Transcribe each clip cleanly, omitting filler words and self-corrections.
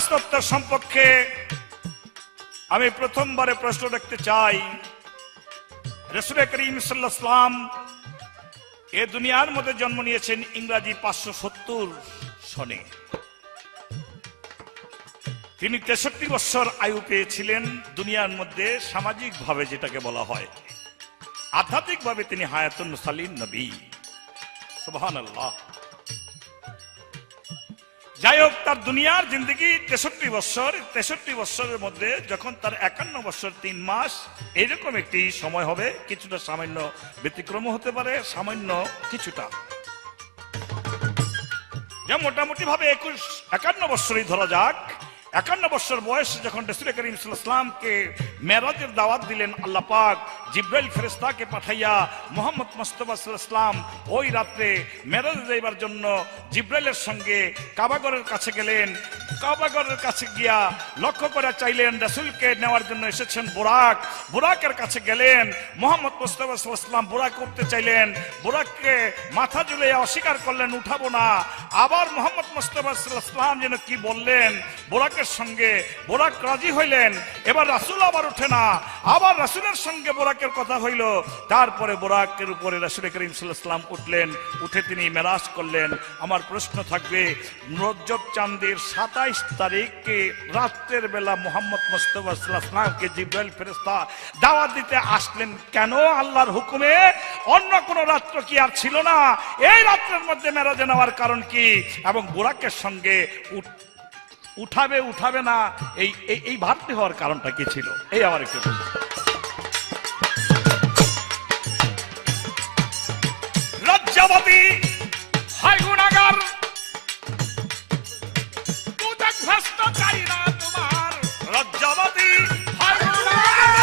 মেরাজ তত্ত্ব সম্পর্কে আমি প্রথমবারে প্রশ্ন রাখতে চাই। রাসূল করিম সাল্লাল্লাহু আলাইহি ওয়াসাল্লাম এ দুনিয়ার মধ্যে জন্ম নিয়েছেন ইংরেজি 570 সনে। তিনি 63 বছর আয়ু পেয়েছিলেন। দুনিয়ার মধ্যে সামাজিক ভাবে যেটাকে বলা হয়, আধ্যাত্মিক ভাবে তিনি হায়াতুন মুসাল্লিন নবী। সুবহানাল্লাহ। যাই হোক, তার দুনিয়ার জিন্দগি 63 বছর। 63 বছরের মধ্যে যখন তার 51 বছর 3 মাস এরকম একটি সময় হবে, কিছুটা সামান্য ব্যতিক্রম হতে পারে, সামান্য কিছুটা, যা মোটামুটি ভাবে 51 বছরই ধরা যাক। 51 বছর বয়সে যখন রাসূল করিম সাল্লাল্লাহু আলাইহি ওয়াসাল্লামকে মেরাজের দাওয়াত দিলেন আল্লাহ পাক, জিবরাইল ফেরেশতাকে পাঠাইয়া মুহাম্মদ মুস্তাফা সাল্লাল্লাহু আলাইহি ওয়াসাল্লাম ওই রাতে মেরাজে যাইবার জন্য জিবরাইলের সঙ্গে কাবাগরের কাছে গেলেন। কাবাগরের কাছে গিয়া লক্ষ্য করে চাইলেন রাসূলকে নেওয়ার জন্য এসেছেন বুরাক। বুরাকের কাছে গেলেন, মুহাম্মদ মুস্তাফা সাল্লাল্লাহু আলাইহি ওয়াসাল্লাম বুরাক উঠতে চাইলেন, বুরাককে মাথা ঝুলিয়ে অস্বীকার করলেন, উঠাবো না। আবার মুহাম্মদ মুস্তাফা সাল্লাল্লাহু আলাইহি ওয়াসাল্লাম যেন কি বললেন বুরাকের সঙ্গে, বুরাক রাজি হইলেন। এবার রাসূল আবার উঠে না, আবার রাসূলের সঙ্গে বুরাকের কথা হইল। তারপরে বুরাকের উপরে রাসূল করিম সাল্লাল্লাহু আলাইহি ওয়াসাল্লাম উঠলেন, উঠে তিনি মেরাজ করলেন। আমার প্রশ্ন থাকবে, রজব চাঁদের 27 তারিখে রাতের বেলা মুহাম্মদ মুস্তাফা সাল্লাল্লাহু আলাইহি ওয়াসাল্লামকে জিবরাইল ফেরেশতা দাওয়াত দিতে আসলেন কেন? আল্লাহর হুকুমে। অন্য কোন রাত্র কি আর ছিল না? এই রাত্রের মধ্যে মেরাজে নেওয়ার কারণ কি? এবং বুরাকের সঙ্গে উঠাবে না, এই ভাবতে হওয়ার কারণটা কি ছিল? এই আমার একটু লজ্জাবতী হয় গুনাহগার, দুদক ভ্রষ্ট চাই না তোমার। লজ্জাবতী হয় গুনাহগার,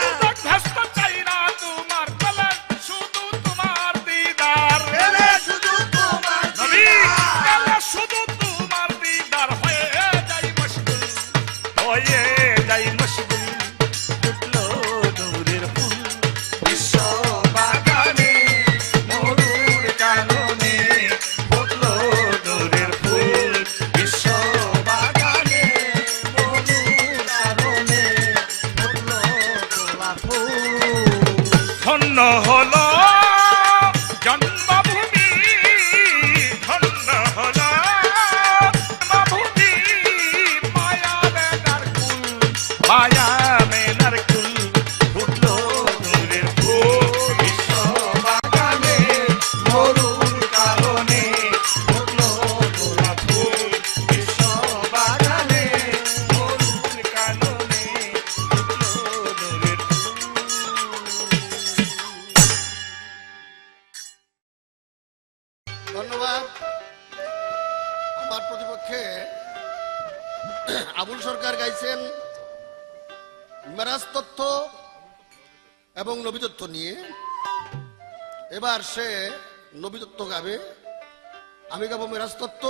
দুদক ভ্রষ্ট চাই না তোমার। বলে শুধু তোমার দিদার, শুধু তোমার দিদার, শুধু তোমার দিদার। হয়ে যাই মুশকিল, হয়ে যাই মুশকিল। ফুটলো নূরের ফুল বিশ্ব বাগানে, মরুর কাননে। ফুটলো নূরের ফুল বিশ্ব বাগানে, মরুর কাননে। ফুটলো গোলাপ ফুল। ধন্য হলো জন্মভূমি, ধন্য হলো জন্মভূমি। মায়া মেনার কুল, মায়া মেনার কুল। ফুটলো নূরের ফুল বিশ্ব বাগানে, মরুর কাননে। ফুটলো গোলাপ ফুল বিশ্ব বাগানে, মরুর কাননে। ফুটলো নূরের ধন্যবাদ। আমার প্রতিপক্ষে আবুল সরকার গাইছেন মেরাজ তত্ত্ব এবং নবী তত্ত্ব নিয়ে। এবার সে নবী তত্ত্ব গাবে, আমি গাবো মেরাজ তত্ত্ব।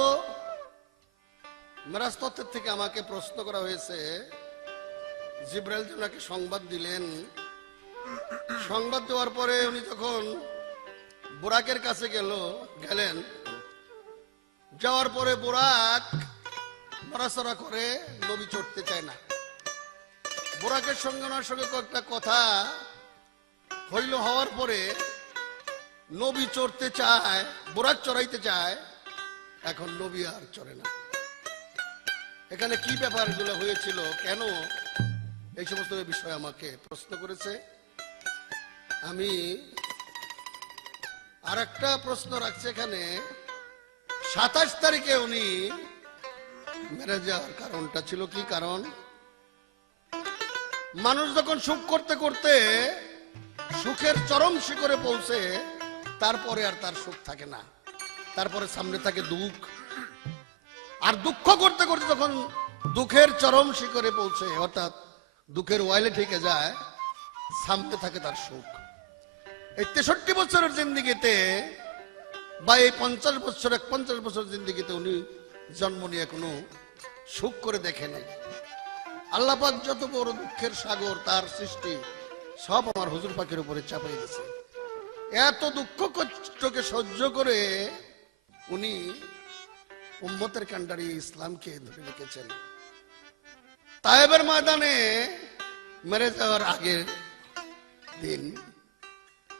মেরাজ তত্ত্বের থেকে আমাকে প্রশ্ন করা হয়েছে, জিবরাইল ওনাকে সংবাদ দিলেন। সংবাদ দেওয়ার পরে উনি যখন বুরাকের কাছে গেলেন, যাওয়ার পরে বুরাক নড়াচড়া করে, নবী চড়তে চায় না। বুরাকের সঙ্গে ওনার সঙ্গে কয়েকটা কথা হইল, হওয়ার পরে নবী চড়তে চায়, বুরাক চড়াইতে চায়, এখন নবী আর চড়ে না। এখানে কি ব্যাপারগুলো হয়েছিল, কেন এই সমস্ত বিষয় আমাকে প্রশ্ন করেছে। আমি আর একটা প্রশ্ন রাখছি এখানে, 27 তারিখে উনি মেরে যাওয়ার কারণটা ছিল কি? কারণ মানুষ যখন সুখ করতে করতে সুখের চরম শিখরে পৌঁছে, তারপরে আর তার সুখ থাকে না, তারপরে সামনে থাকে দুঃখ। আর দুঃখ করতে করতে যখন দুঃখের চরম শিখরে পৌঁছে, অর্থাৎ দুঃখের ওয়াইলে ঠেকে যায়, সামনে থাকে তার সুখ। এই 63 বছরের জিন্দিগিতে বা এই 50 বছর 51 বছর জিন্দিগিতে উনি জন্ম নিয়ে কোনো সুখ করে দেখেনি। আল্লাহ পাক যত বড় দুঃখের সাগর, তার সৃষ্টি সব আমার হুজুর পাকের উপরে চাপাই দিয়েছে। এত দুঃখ কষ্টকে সহ্য করে উনি উম্মতের কান্ডারি ইসলামকে ধরে রেখেছেন। তায়েবের ময়দানে মেরে যাওয়ার আগের দিন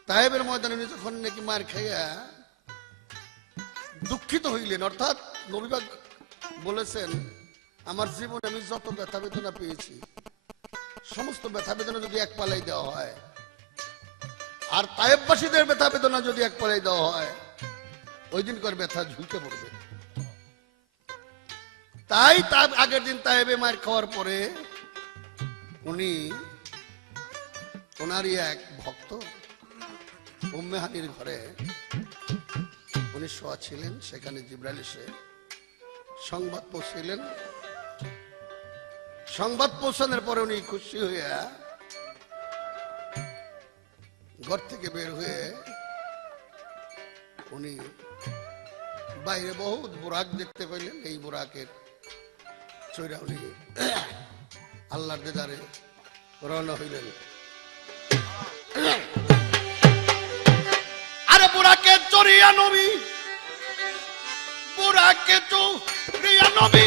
তায়েবের ময়দানে উনি যখন নাকি মার খাইয়া দুঃখিত হইলেন, অর্থাৎ নবী পাক বলেছেন আমার জীবনে আমি যত ব্যথা বেদনা পেয়েছি সমস্ত ব্যথা বেদনা যদি এক পালাই দেওয়া হয় আর তায়েববাসীদের ব্যথা বেদনা যদি এক পালাই দেওয়া হয় ওই দিনকার ব্যথা ঝুঁকে পড়বে। তাই তার আগের দিন তায়েবে মার খাওয়ার পরে উনি ওনারই এক ভক্ত উম্মে হানির ঘরে উনি শোয়া ছিলেন। সেখানে জিবরাইল এসে সংবাদ পৌঁছলেন। সংবাদ পৌঁছানোর পরে উনি খুশি হইয়া ঘর থেকে বের হয়ে উনি বাইরে বহুত বুরাক দেখতে পাইলেন। এই বুরাকের চৈরা উনি আল্লাহর দিদারে রওনা হইলেন। আরে বুরাকে চড়িয়া নবী, বুরাকে চড়িয়া নবী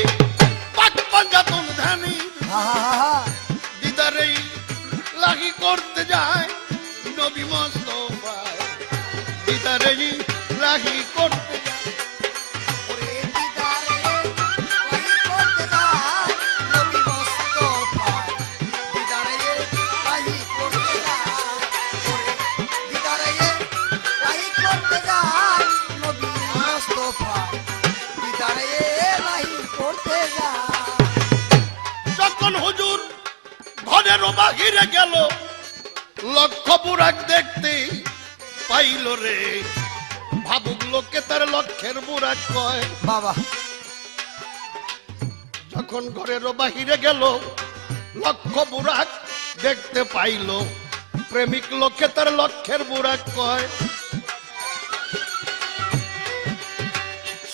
পাক পাঞ্জাতন ধানি দিদারে লাগি করতে যায় নবী মুস্তাফা দিদারে লাগি করতে যায়। যখন হুজুর ঘরের বাহিরে গেল লক্ষ বুরাক দেখতে পাইল রে, ভাবুক লোকে তার লক্ষের বুরাক কয় বাবা। যখন ঘরের বাহিরে গেল লক্ষ বুরাক দেখতে পাইল, প্রেমিক লোকে তার লক্ষের বুরাক কয়।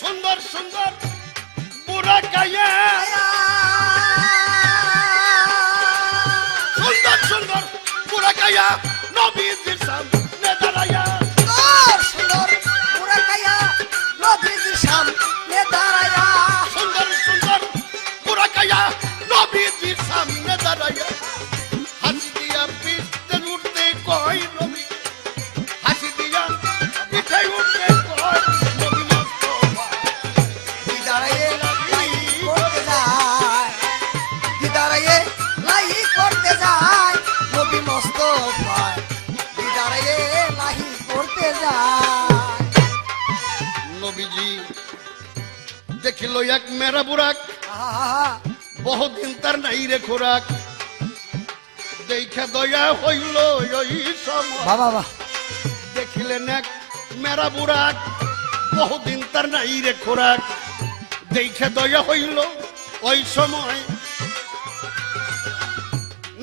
সুন্দর সুন্দর বুরাক গায়ে, সুন্দর সুন্দর বুরাক গায়া নবীজির সামনে দাঁড়ায়া, সুন্দর বুরাক গায়া নবীজির সামনে দাঁড়ায়া, সুন্দর সুন্দর বুরাক গায়া নবীজির সামনে দাঁড়ায়া, হাসি দিয়া পিঠে উঠতে কয় নবী, হাসি দিয়া পিঠে উঠতে কয় নবী মুস্তাফা দিদারে লাই করতে যায়, দিদারে লাই করতে যায় নবী মুস্তাফা দিদারে লাই করতে যায়। নবীজি দেখিল এক মেরা বুরাক, বহুদিন তার নাই রে খোরাক, দেখে দয়া হইল ওই সময়। বাবা দেখিলেন এক মেরা বুরাক, বহুদিন তার নাই রে খোরাক, দেখে দয়া হইল ওই সময়।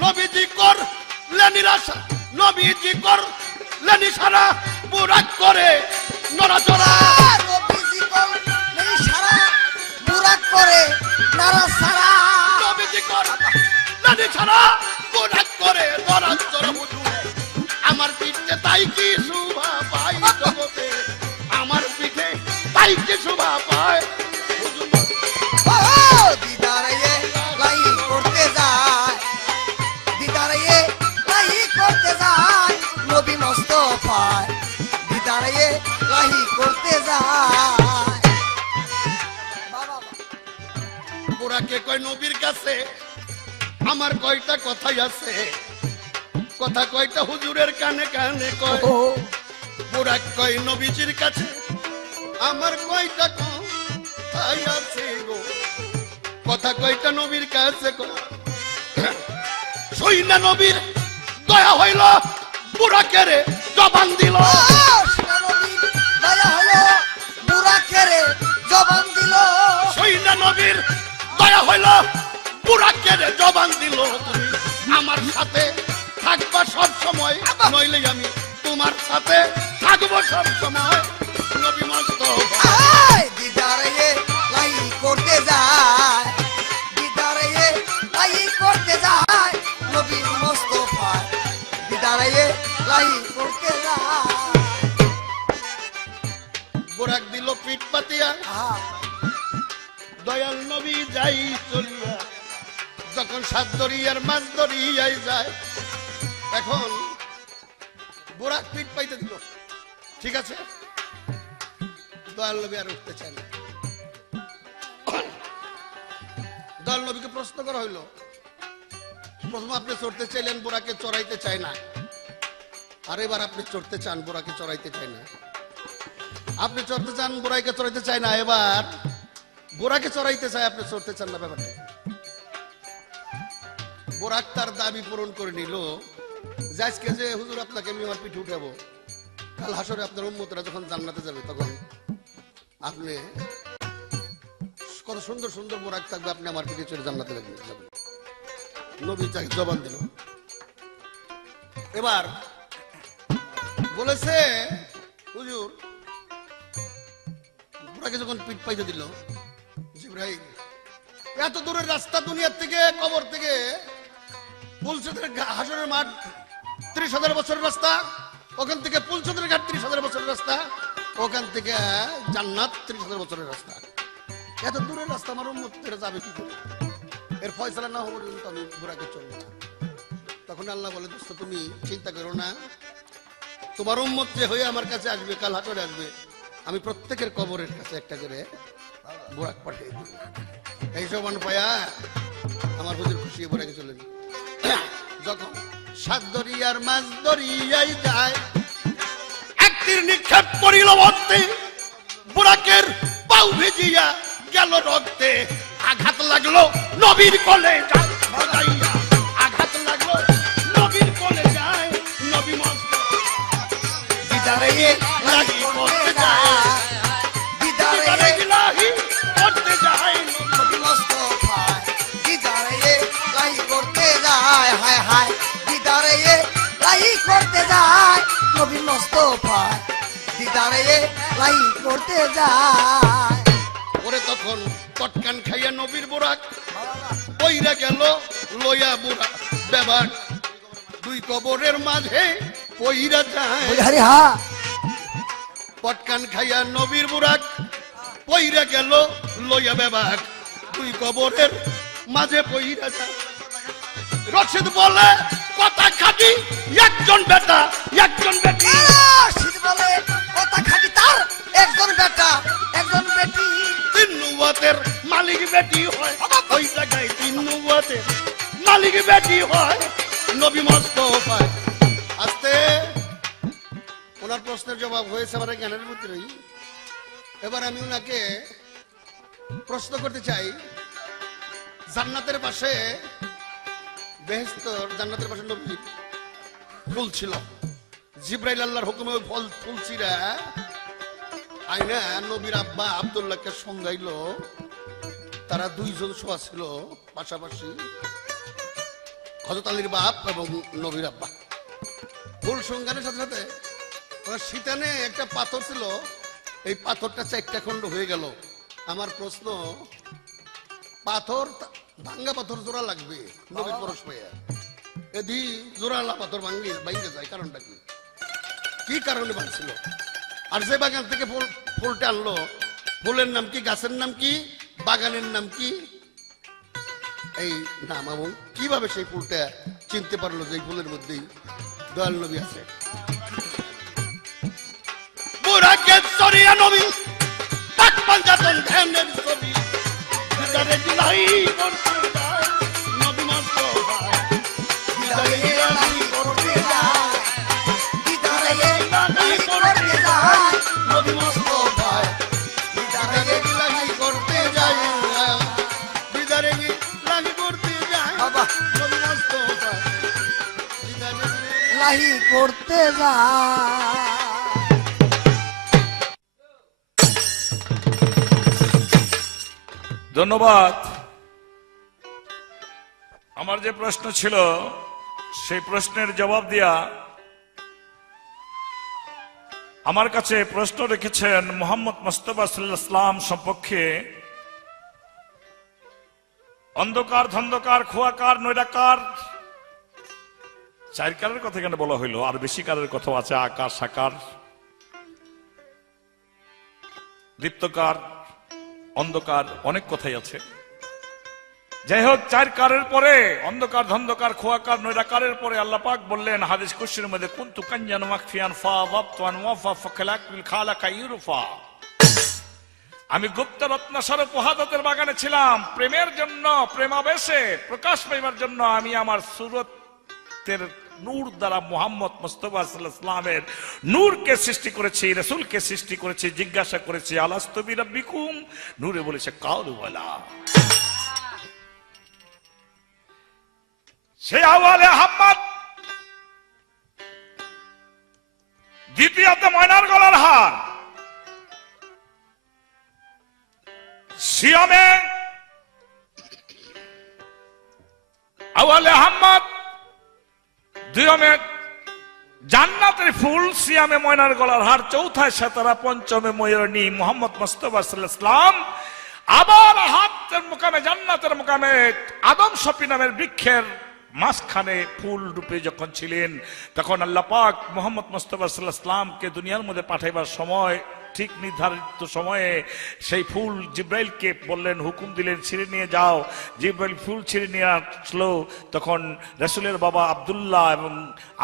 নবীজি কর লেনিরাশা, নবীজি কর লেনি সারা বুরাক করে নড়াচড়া, নবীজি কল নেই সারা বুরাক করে নাড়াচাড়া, নবীজি কর লেনি সারা বুরাক করে নড়াচড়া। হুজুর আমার পিঠে তাই কি শোভা পাই জগতে, আমার পিঠে তাই কি শোভা পায়। হুজুর ও দিদারে লাই করতে যায়, দিদারে লাই করতে যায় নবী মুস্তাফা দিদারে লাই করতে যায়। বাবা বুরাকে কয় নবীর কাছে আমার কয়টা কথাই আছে, কথা কয়টা হুজুরের কানে কানে কয়। বুরাক কয় নবীজির কাছে আমার কয়টা কথাই আছে গো, কথা কয়টা নবীর কাছে কয়। সইনা নবীর দয়া হইল বুরাকের জবান দিল, দয়া হলো বুরাকেরে জবান দিল, সইনা নবীর দয়া হইল বুরাকের জবান দিল। তুমি আমার সাথে থাকবা সব সময়, নইলে আমি তোমার সাথে থাকবো সব সময়। নবী মুস্তাফা দিদারে লাই করতে যায়, দিদারে লাই করতে যায় নবী মুস্তাফা দিদারে লাই করতে যায়। বুরাক দিল পিঠ পাতিয়া দিয়া হ্যাঁ দয়াল নবী যাই চলিয়া, যখন সাত দরিয়ার মাছ দরিয়ায় যায়, এখন বোরাক পিঠ পাইতে দিল, ঠিক আছে, দয়াল নবী আর উঠতে চায় না। দয়াল নবীকে প্রশ্ন করা হইল, প্রথম আপনি চড়তে চাইলেন, বোরাকে চড়াইতে চায় না, আর এবার আপনি চড়তে চান, বোরাকে চড়াইতে চায় না। আপনি চড়তে চান, বোরাকে চড়াইতে চায় না, এবার বোরাকে চড়াইতে চায়, আপনি চড়তে চান না। ব্যাপারটা বোরাক তার দাবি পূরণ করে নিল যে আজকে যে হুজুর আপনাকে আমি আমার পিঠে উঠাবো, কাল হাসরে আপনার উম্মতরা যখন জান্নাতে যাবে তখন আপনি কত সুন্দর সুন্দর বোরাক থাকবে, আপনি আমার পিঠে চড়ে জান্নাতে যাবেন। নবী তাকে জবান দিল। এবার বলেছে হুজুর, বোরাকে যখন পিঠ পাইতে দিল, জিবরাইল, এত দূরের রাস্তা, দুনিয়ার থেকে, কবর থেকে পুলচদের হাসরের মাঠ 30,000 বছরের রাস্তা, ওখান থেকে পুলচদের ঘাট 30,000 বছরের রাস্তা, ওখান থেকে জান্নাত 30,000 বছরের রাস্তা। এত দূরের রাস্তা আমার উম্মতেরা যাবে কি করে? এর ফয়সালা না হওয়ার জন্য আমি বোরাকে চলব না। তখন আল্লাহ বলে, দোস্ত তুমি চিন্তা করো না, তোমার উম্মত যে হয়ে আমার কাছে আসবে, কাল হাসরে আসবে, আমি প্রত্যেকের কবরের কাছে একটা করে বোরাক পাঠিয়ে দেব। এই সমান পায়া আমার হুজুর খুশি বোরাকে চলেন। যখন সাত দরিয়ার মাছ দরিয়ায় যায়, এক তীর নিক্ষেপ করিল মধ্যে, বোরাকের পাউ ভিজিয়া গেল রক্তে, আঘাত লাগলো নবীর কোলে যায়, বাজাইয়া আঘাত লাগলো নবীর কোলে যায়, নবী মস্ত দিদারে লাগি করতে যায়, দিদারে লাগি করতে যায়, নবী মুস্তাফা দিদারে লাই করতে যায়, হায় হায় দিদারে লাই করতে যায়, নবী মুস্তাফা দিদারে লাই করতে যায়। ওরে তখন পটকান খাইয়া নবীর বোরাক পইরা গেল লইয়া বুড়া বেবাক, দুই কবরের মাঝে পইরা যায়। হরি হ্যাঁ পটকান খাইয়া নবীর বুরাক পইরা গেল লইয়া বেবাক, দুই কবরের মাঝে পইরা যায়। রশিদ বলে কথা খাটি, একজন বেটা একজন বেটি, শীত বলে কথা খাটি তার একজন বেটা একজন বেটি, তিন নুবুয়তের মালিক বেটি হয়, ওই জায়গায় তিন নুবুয়তের মালিক বেটি হয়, নবী মুস্তাফা। আস্তে ওনার প্রশ্নের জবাব হয়েছে আমার জ্ঞানের ভিতরেই। এবার আমি ওনাকে প্রশ্ন করতে চাই, জান্নাতের পাশে, বেহেশতের জান্নাতের পাশে নবীর ফুল ছিল, জিবরাইল আল্লাহর হুকুমে ওই ফুল ছিঁড়া আইনা নবীর আব্বা আব্দুল্লাহকে সঙ্গাইল, তারা দুইজন শোয়া ছিল পাশাপাশি, হযরত আলীর বাপ এবং নবীর আব্বা। ফুল সঙ্গানের সাথে সাথে ওরা শীতানে একটা পাথর ছিল, এই পাথরটা 4টা খণ্ড হয়ে গেল। আমার প্রশ্ন, পাথর ভাঙ্গা পাথর জোড়া লাগবে নবীর পরশ পাইয়া, এদি জোড়ালা পাথর ভাঙ্গে যায়, কারণটা কি? কি কারণে ভাঙছিল? আর যে বাগান থেকে ফুলটা আনলো, ফুলের নাম কি, গাছের নাম কি, বাগানের নাম কি? এই নাম এবং কিভাবে সেই ফুলটা চিনতে পারলো যে এই ফুলের মধ্যেই দয়াল নবী আছে? বুরাকে সরিয়া নবী পাক পাঞ্জাতন ধ্যানের ছবি, দিদারে দিলাই করতে যায়, নবী মুস্তাফা দিদারে দিলাই করতে যায়, দিদারে লাই করতে যায়, নবী মুস্তাফা দিদারে দিলাই করতে যায়, দিদারে দিলাই করতে যায়, বাবা নবী মুস্তাফা দিদারে লাই করতে যায়। ধন্যবাদ। আমার যে প্রশ্ন ছিল সেই প্রশ্নের জবাব দিয়া আমার কাছে প্রশ্ন রেখেছেন মোহাম্মদ মুস্তাফা সাল্লাল্লাহু আলাইহি ওয়াসাল্লাম সম্পর্কে, অন্ধকার ধন্ধকার খোয়াকার নৈরাকার 4 কারের কথা এখানে বলা হইলো, আর বেশি কারের কথা আছে, আকার সাকার। দীপ্তকার, অন্ধকার, অনেক কথাই আছে। যাই হোক, 4 কারের পরে অন্ধকার, ধন্ধকার, খোয়াকার, নৈরাকারের পরে আল্লাহ পাক বললেন হাদিস কুদসির মধ্যে, কুনতু কানজান মাকফিয়ান ফাযাবতু আনওয়াফা ফাখালাকতুল খালাকা ইউরফা। আমি গুপ্ত রত্ন স্বরূপ ওয়াহাদাতের বাগানে ছিলাম। প্রেমের জন্য, প্রেমাবেশে প্রকাশ পাইবার জন্য আমি আমার সুরতের নূর দ্বারা মুহাম্মদ মুস্তাফা সাল্লাল্লাহু আলাইহি ওয়াসাল্লামের নূরকে সৃষ্টি করেছি, রাসূলকে সৃষ্টি করেছি। জিজ্ঞাসা করেছি আলাস্তু বিরাব্বিকুম, নূরে বলেছে কালু বালা। সে আওয়ালে আহমদ, দ্বিতীয়তে ময়নার গলার হার, সিয়ামে আওয়ালে আহমদ, দুইমে জান্নাতের ফুল, সিয়ামে ময়নার গলার হার, চৌথায় সেতারা, পঞ্চমে ময়ূরনী মুহাম্মদ মুস্তাফা সাল্লাল্লাহু আলাইহি ওয়াসাল্লাম। আবার হাতের মুকামে, জান্নাতের মুকামে আদম শফি নামের বৃক্ষের মাঝখানে ফুল রূপে যখন ছিলেন, তখন আল্লাহ পাক মুহাম্মদ মুস্তাফা সাল্লাল্লাহু আলাইহি ওয়াসাল্লামকে দুনিয়ার মধ্যে পাঠাইবার সময়, ঠিক নির্ধারিত সময়ে সেই ফুল জিব্রাইলকে বললেন, হুকুম দিলেন ছিঁড়ে নিয়ে যাও। জিব্রাইল ফুল ছিঁড়ে নিয়ে আসলো। তখন রাসূলের বাবা আব্দুল্লাহ এবং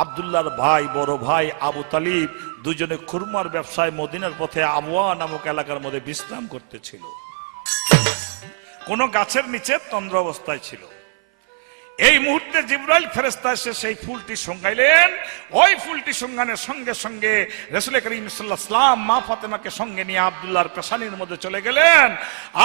আব্দুল্লাহর ভাই, বড় ভাই আবু তালিব, দুজনে খুরমার ব্যবসায় মদিনার পথে আবওয়া নামক এলাকার মধ্যে বিশ্রাম করতেছিল। কোন গাছের নিচে তন্দ্র অবস্থায় ছিল। এই মুহূর্তে জিবরাইল ফেরেশতা এসে সেই ফুলটি সঙ্গাইলেন। ওই ফুলটি সঙ্গানের সঙ্গে সঙ্গে রাসূল করিম সাল্লাল্লাহু আলাইহি ওয়াসাল্লাম মা ফাতেমাকে সঙ্গে নিয়ে আব্দুল্লাহর পেশানির মধ্যে চলে গেলেন,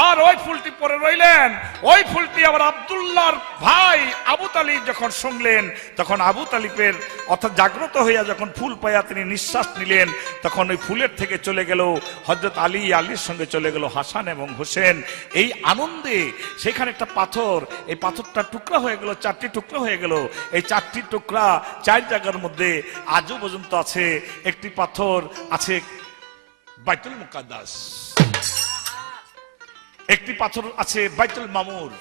আর ওই ফুলটি পরে রইলেন। ওই ফুলটি আবার আব্দুল্লাহর ভাই আবু তালিব যখন শুনলেন, তখন আবু তালিবের অর্থাৎ জাগ্রত হইয়া যখন ফুল পাইয়া তিনি নিঃশ্বাস নিলেন, তখন ওই ফুলের থেকে চলে গেল হযরত আলী, আলীর সঙ্গে চলে গেল হাসান এবং হোসেন। এই আনন্দে সেখানে একটা পাথর, এই পাথরটা টুকরা হয়ে গেল, 4টি টুকরা হয়ে গেল। এই 4টি টুকরা 4 জায়গার মধ্যে আজও পর্যন্ত আছে। একটি পাথর আছে বাইতুল মুকাদ্দাস, একটি পাথর আছে বাইতুল মামুর।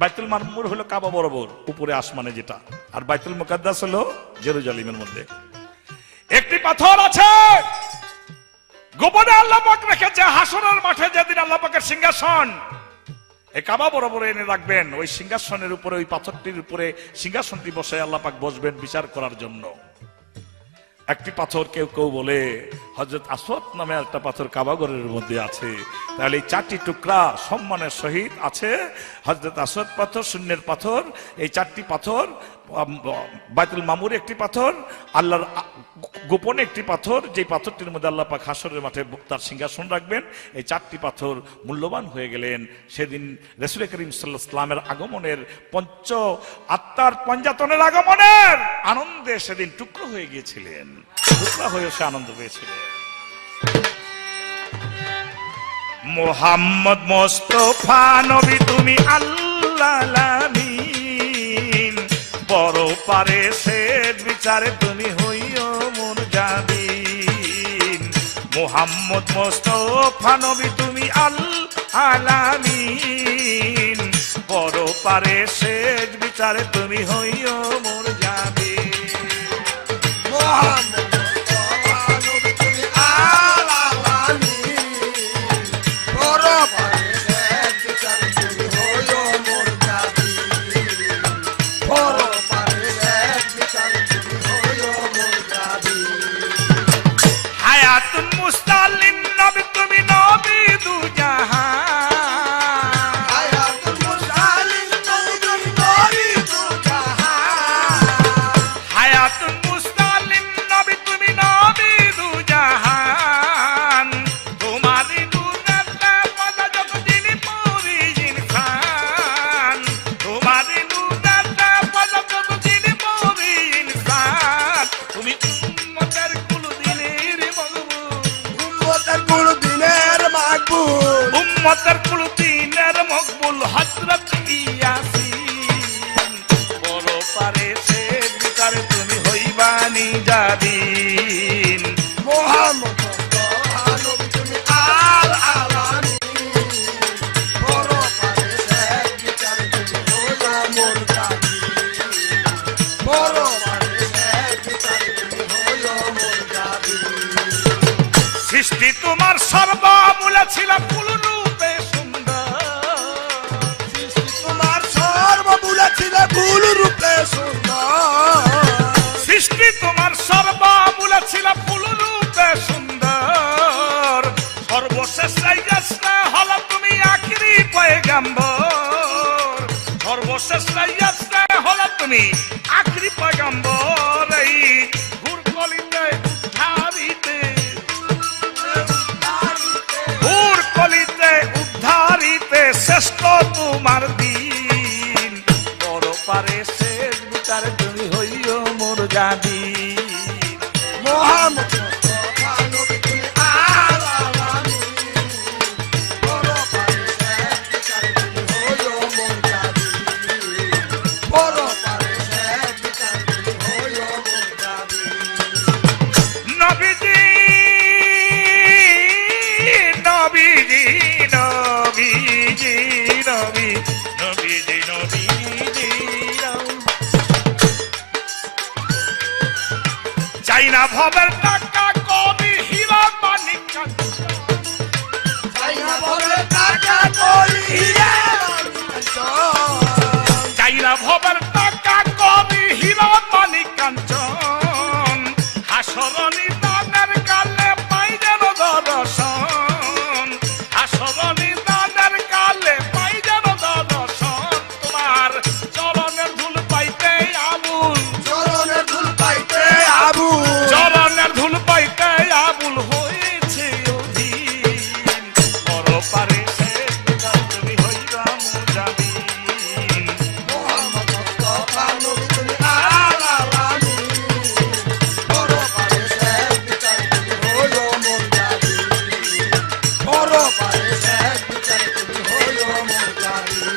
বাইতুল মামুর হলো কাবা বরাবর উপরে আসমানে যেটা, আর বাইতুল মুকাদ্দাস হলো জেরুজালেমের মধ্যে। একটি পাথর আছে গোপনে আল্লাহ পাক রেখেছে হাসরের মাঠে, যেদিন আল্লাহ পাকের সিংহাসন এই কাবা বরাবর এনে রাখবেন, ওই সিংহাসনের উপরে, ওই পাথরটির উপরে সিংহাসনটি বসে আল্লাহ পাক বসবেন বিচার করার জন্য। একটি পাথর কেউ কেউ বলে হযরত আসওয়াদ নামে একটা পাথর কাবাগরের মধ্যে আছে। তাহলে এই 4টি টুকরা সম্মানের সহিত আছে। হযরত আসওয়াদ পাথর, শূন্যের পাথর, এই 4টি পাথর, বাইতুল মামুর একটি পাথর, আল্লাহর গোপনে একটি পাথর, যে পাথরটির মধ্যে আল্লাহ পাক হাসরের মাঠে তার সিংহাসন রাখবেন। এই 4টি পাথর মূল্যবান হয়ে গেলেন সেদিন রাসূল করিম সাল্লাল্লাহু আলাইহি ওয়াসাল্লামের আগমনের, পঞ্চ আত্মার পঞ্জাতনের আগমনের আনন্দে সেদিন টুকরো হয়ে গিয়েছিলেন, টুকরা হয়ে সে আনন্দ পেয়েছিলেন। মুহাম্মদ মুস্তাফা নবী তুমি আল্লাহর আমিন, বড় পারে শেষ বিচারে তুমি হইও মোর জামিন। মুহাম্মদ মুস্তাফা নবী তুমি আল্লাহর আমিন, বড় পারে শেষ বিচারে তুমি হইও মোর জামিন। মুহাম্মদ উম্মতের কুলদিনের মকবুল হযরত ইয়াসিন, বড় পারে শেষ বিচারে তুমি হইবা নিজাবিন। মুহাম্মদ মুস্তাফা নবী তুমি আল আলামিন, বড় পারে শেষ বিচারে তুমি হইও মোর জামিন, বড় পারে শেষ বিচারে তুমি হইও মোর জামিন। সৃষ্টি তোমার সর্বমূলে বলেছিলাম ফুল রূপে সুন্দর, সৃষ্টি তোমার সর্ব বলেছিল ফুল রূপে সুন্দর, সৃষ্টি তোমার সর্ব বলেছিলাম ফুল রূপে সুন্দর, সর্বশেষ রাইয়াসনা হলো তুমি আখিরি পয়গম্বর, সর্বশেষ রাইয়াসনা হলো তুমি আখিরি পয়গম্বর, এই ঘুর কলিতে উদ্ধারিতে, ঘুর কলিতে উদ্ধারিতে শ্রেষ্ঠ তোমার দিন, পরপারে শেষ বিচার তুমি হইও মোর জামিন। মোহাম্মদ মুস্তাফা নবী তুমি আলামি, পরপারে শেষ বিচার তুমি হইও মোর জামিন, পরপারে শেষ বিচার তুমি হইও মোর জামিন। নবীজি নবীজি নবীজি নবী নবীজি নবীজি চাই না ভবের টাকা কবি হীরা মানিক চাই না বলে টাকা করি হিরে কাঞ্চন, চাই না ভবের টাকা কবি হীরা মানিক কাঞ্চন, হাসরনি দানের কালে পাই যেন দর্শন, হাসরনি দানের কালে পাই যেন দর্শন, তোমার চরণের ধুল পাইতে আবুল, চরণের ধুল পাইতে আবু, চরণের ধুল পাইতে আবুল হয়েছে অধীন, পরপারে শেষ বিচার তুমি হইবা মুজামিন। মোহাম্মদ মুস্তাফা নবী তুমি আলামি, পরপারে শেষ বিচার তুমি হইও মোর জামিন, পরপারে শেষ বিচার তুমি হইও মোর জামিন।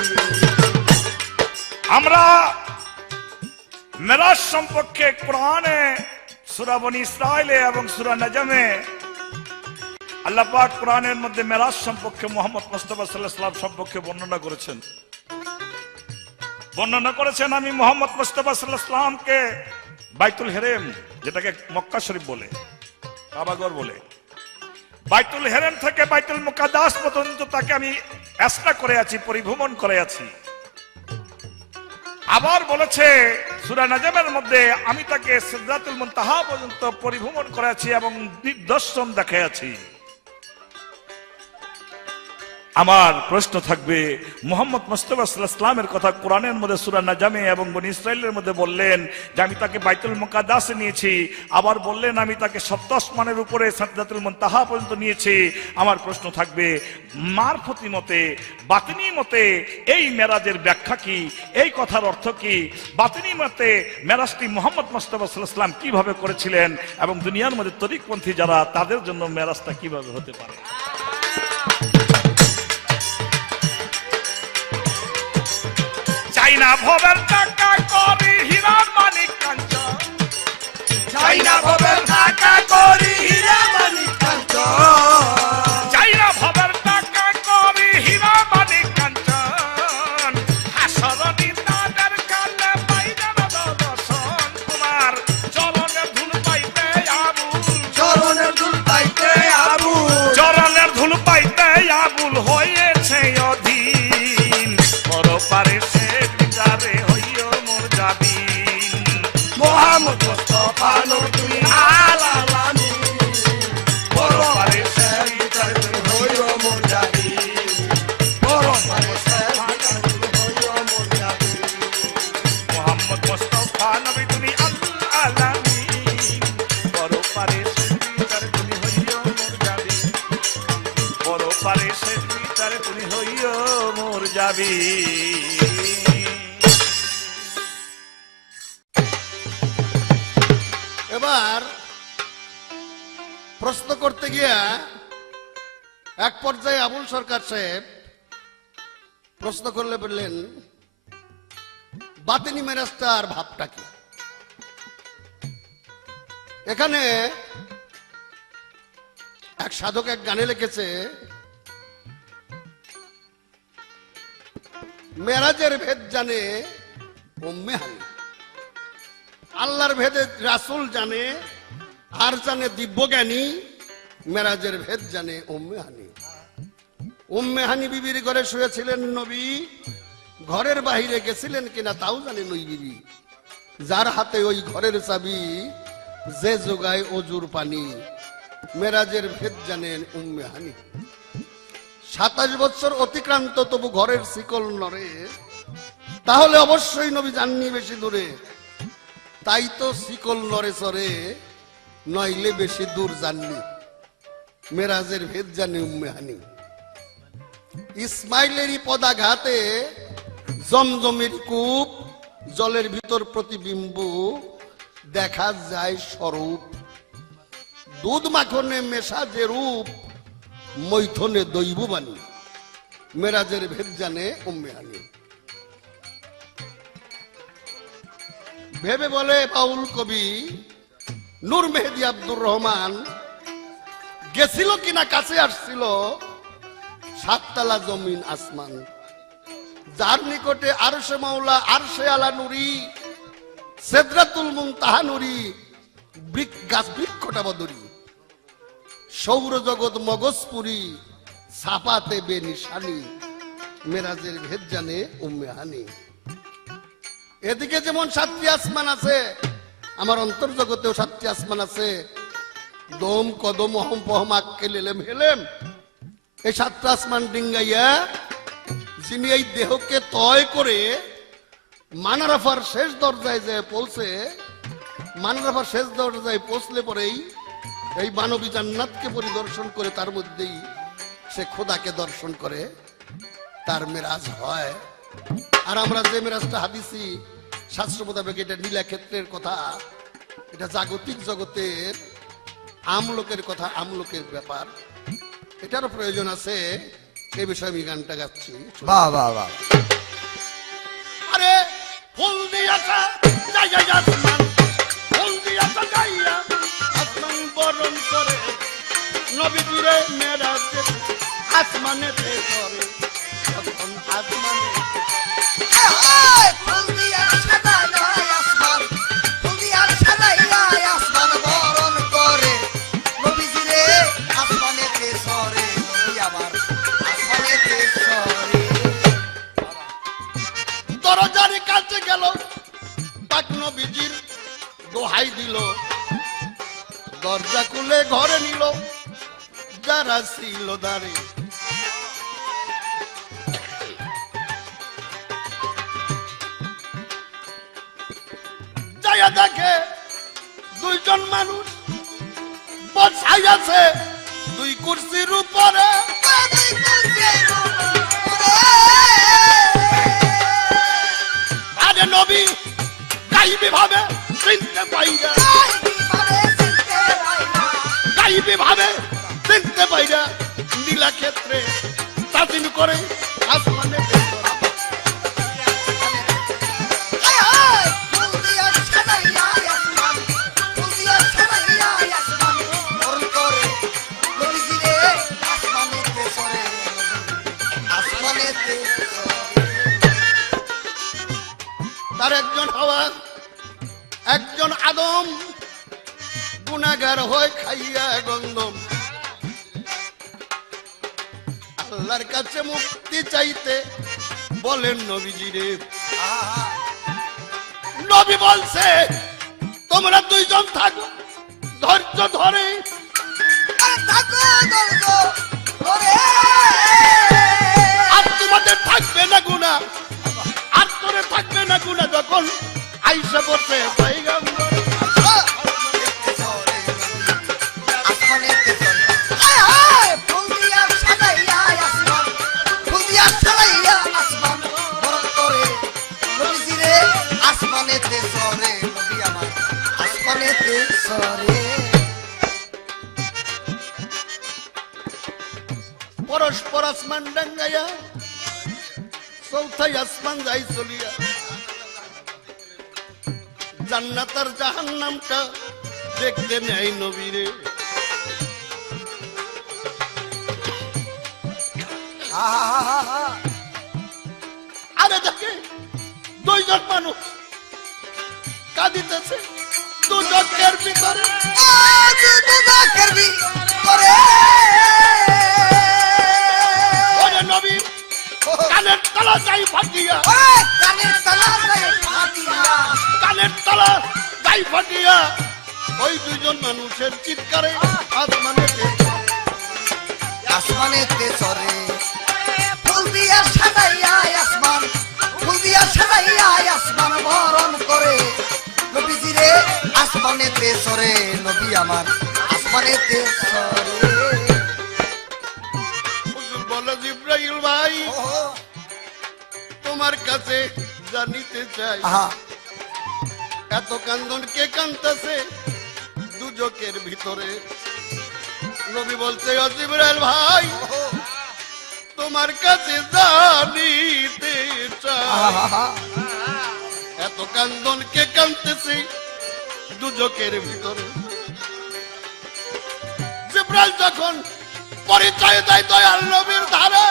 আমরা মেরাজ সম্পর্কে কোরআনে সূরা বনী ইসরাইলে এবং সূরা নজমে আল্লাহ পাক কোরআনের মধ্যে মেরাজ সম্পর্কে মুহাম্মদ মুস্তাফা সাল্লাল্লাহু আলাইহি ওয়াসাল্লাম সম্পর্কে বর্ণনা করেছেন। আমি মুহাম্মদ মুস্তাফা সাল্লাল্লাহু আলাইহি ওয়াসাল্লামকে বাইতুল হেরেম, যেটাকে মক্কা শরীফ বলে, কাবাঘর বলে, বাইতুল হেরেম থেকে বাইতুল মুকাদ্দাস পর্যন্ত তাকে আমি যাত্রা করে আছি, পরিভ্রমণ করে আছি। আবার বলেছে সূরা নজমের মধ্যে আমি তাকে সিদরাতুল মুনতাহা পর্যন্ত পরিভ্রমণ করেছি এবং নিদর্শন দেখাইয়াছি। আমার প্রশ্ন থাকবে, মুহাম্মদ মুস্তাফা সাল্লাল্লাহু আলাইহি ওয়াসাল্লামের কথা কোরআনের মধ্যে সূরা নজমে এবং বনী ইসরাইলের মধ্যে বললেন যে আমি তাকে বাইতুল মুকাদ্দাসে নিয়েছি, আবার বললেন আমি তাকে সপ্ত আসমানের উপরে সিদরাতুল মুনতাহা পর্যন্ত নিয়েছি। আমার প্রশ্ন থাকবে, মারফতি মতে, বাতিনি মতে এই মেরাজের ব্যাখ্যা কি, এই কথার অর্থ কি? বাতিনি মতে মেরাজটি মুহাম্মদ মুস্তাফা সাল্লাল্লাহু আলাইহি ওয়াসাল্লাম কিভাবে করেছিলেন এবং দুনিয়ার মধ্যে তরিকপন্থী যারা, তাদের জন্য মেরাজটা কিভাবে হতে পারে? চাই না ভবের টাকা করি হীরা মানিক কাঞ্চন, চাই না ভবের টাকা করি হিরে মানিক কাঞ্চন, চাই না ভবের টাকা করি হীরা মানিক কাঞ্চন, হাসরনি দানের কালে পাই যেন দর্শন, তোমার চরণের ধুল পাইতে আবুল, চরণের ধুল পাইতে আবু, চরণের ধুল পাইতে আবুল হয়েছে অধীন, পরপারে শেষ বিচারে হইও মোর জামিন। মোহাম্মদ মুস্তাফা নবী তুমি আলামি, পরপারে শেষ বিচার তুমি হইও মোর জামিন, পরপারে শেষ বিচার তুমি হইও মোর জামিন। মুহাম্মদ মুস্তাফা নবী তুমি আল-আলামিন, পরপারে শেষ বিচারে তুমি হইও মোর জামিন, পরপারে শেষ বিচারে তুমি হইও মোর জামিন। এবার প্রশ্ন করতে গিয়া এক পর্যায়ে আবুল সরকার সাহেব প্রশ্ন করলে বললেন, বাতিনি মেরাজটার ভাবটা কি? এখানে এক সাধক এক গানে লিখেছে, মেরাজের ভেদ জানে উম্মে হানি, আল্লাহর ভেদে রাসূল জানে, আর জানে দিব্যজ্ঞানী, মেরাজের ভেদ জানে উম্মে হানি। উম্মে হানি বিবির ঘরে শুয়েছিলেন নবী, ঘরের বাইরে গেছিলেন কিনা তাও জানেন ওই বিবি, যার হাতে ওই ঘরের চাবি, যে যোগায় অজুর পানি। মেরাজের ভেদ জানেন উম্মে হানি। 27 বছর অতিক্রান্ত, তবু ঘরের শিকল নড়ে, তাহলে অবশ্যই নবী যাননি বেশি দূরে। তাই তো শিকল নড়ে চড়ে, নইলে বেশি দূর যাননি। মেরাজের ভেদ জানে উম্মে হানি। ইসমাইলেরই পদাঘাতে জমজমের কূপ, জলের ভিতর প্রতিবিম্ব, দেখা যায় স্বরূপ। দুধ মাখনে মেশা যে রূপ, মৈথনে দৈববাণী। মেরাজের ভেদ জানে উম্মে হানি। ভেবে বলে বাউল কবি নূর মেহেদি আব্দুর রহমান, গেছিল কিনা কাছে আসছিল 7 তালা জমিন আসমান, যার নিকটে আরশে মাওলা, আরশে আলা নুরি, সিদরাতুল মুনতাহা নুরি, গাছ বৃক্ষটা বদরি, সৌর জগৎ মগজপুরি, ছাপাতে বে নিশানি। মেরাজের ভেদ জানে উম্মে হানি। এদিকে যেমন 7টি আসমান আছে, আমার অন্তর জগতেও 7টি আসমান আছে। দম কদম অহম পহম আক্কেল এলেম হেলেম, এই 7টা আসমান ডিঙ্গাইয়া যিনি এই দেহকে তয় করে মানারাফার শেষ দরজায় যে পৌঁছে, মানারাফার শেষ দরজায় পৌঁছলে পরেই এই মানবী জান্নাতকে পরিদর্শন করে তার মধ্যেই সে খোদাকে দর্শন করে, তার মেরাজ হয়। আর আমরা যে মেরাজটা হাদিসি শাস্ত্র মোতাবেক, এটা নীলা ক্ষেত্রের কথা, এটা জাগতিক জগতের আমলোকের কথা, আমলোকের ব্যাপার, এটারও প্রয়োজন আছে। এই বিষয়ে আমি গানটা গাচ্ছি। বাহ বাহ বাহ। আরে ফুল দিয়াছা যাই যাই আসমান, ফুল দিয়াছা গাইয়া আসমান বরণ করে, নবীজিরে মেরাজে আসমানেতে করে, তখন আসমানে ফুল দিয়া সাজাইয়া আসমান, ফুল দিয়া সাজাইয়া আসমান বরণ করে, নবীজিরে আসমানেতে সরে, নবী আমার আসমানেতে সরে। দরজার কাছে গেল, পাক নবীজির দোহাই দিল, দরজা খুলে ঘরে নিল যারা ছিল দাঁড়ে। যাইয়া দেখে 2জন মানুষ বসাই আছে 2 কুরসির উপরে। আরে নবী গাইবি ভাবে চিনতে পাইরা, গাইবি ভাবে চিনতে পাইরা, নীলা ক্ষেত্রে তাজিম করে আসমানে। তার একজন হাওয়া, একজন আদম, গুনাহগার হয় খাইয়া গন্ধম, আল্লাহর কাছে মুক্তি চাইতে বলেন নবীজিরে। নবী বলছে তোমরা 2জন থাকো ধৈর্য ধরে, আর তোমাদের থাকবে না গুনাহ, আর তোরে থাকবে না গুনাহ। যখন আইসা বসে পয়গম্বর পরস্পর আসমান ডাঙ্গাইয়া 4থাই আসমান যাই চলিয়া, জান্নাত আর জাহান্নামটা দেখতে নেই নবীরে। আরে দেখে 2জন মানুষ কাঁদিতেছে দুজকের ভিতরে, যাই ফাটিয়া, ওরে কানের তালা যায় ফাটিয়া, কানের তলা যাই ফাটিয়া, ওই দুজন মানুষের চিৎকারে আসমানেতে আসমানেতে চরে ফুল দিয়া সাজাইয়া আসমান, ফুল দিয়া সাজাইয়া আসমান বরণ করে নবীজিরে আসমানেতে চরে, নবী আমার আসমানেতে চরে। হুজুর বলে জিব্রাইল ভাই ওহো, তোমার কাছে জানিতে চাই আহা, এত কান্দন কে কান্দতেছে দুজকের ভিতরে। নবী বলছে ও জিব্রাইল ভাই ওহো, তোমার কাছে জানিতে চাই আহা, এত কান্দন কে কান্দতেছে দুজকের ভিতরে। জিব্রাইল যখন পরিচয় দেয় দয়াল নবীর ধারে,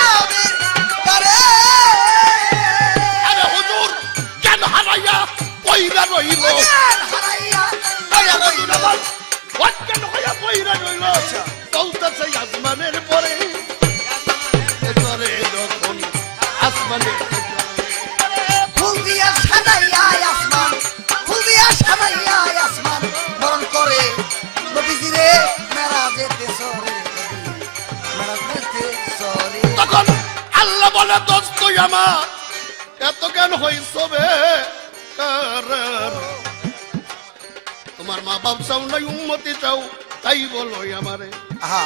নবীর তরে, আরে হুজুর জ্ঞান হারাইয়া পইরা রইল, জ্ঞান হারাইয়া পড়ে রইল। অজ্ঞান হইয়া পইরা রইল, চলতেছে আসমানের পরে চরে যখন আসমানের ফুল দিয়া সাজাইয়া আসমান, ফুল দিয়া সাজাইয়া আসমান বরণ করে নবীজিরে মেরাজেতে চরে, মেরাজেতে চরে। তখন আল্লাহ বলে দোস্ত আমার এত জ্ঞান হইছ বে কারণ তোমার মা বাপ চাও নাই উম্মতি চাও তাই বলো আমারে। আহা,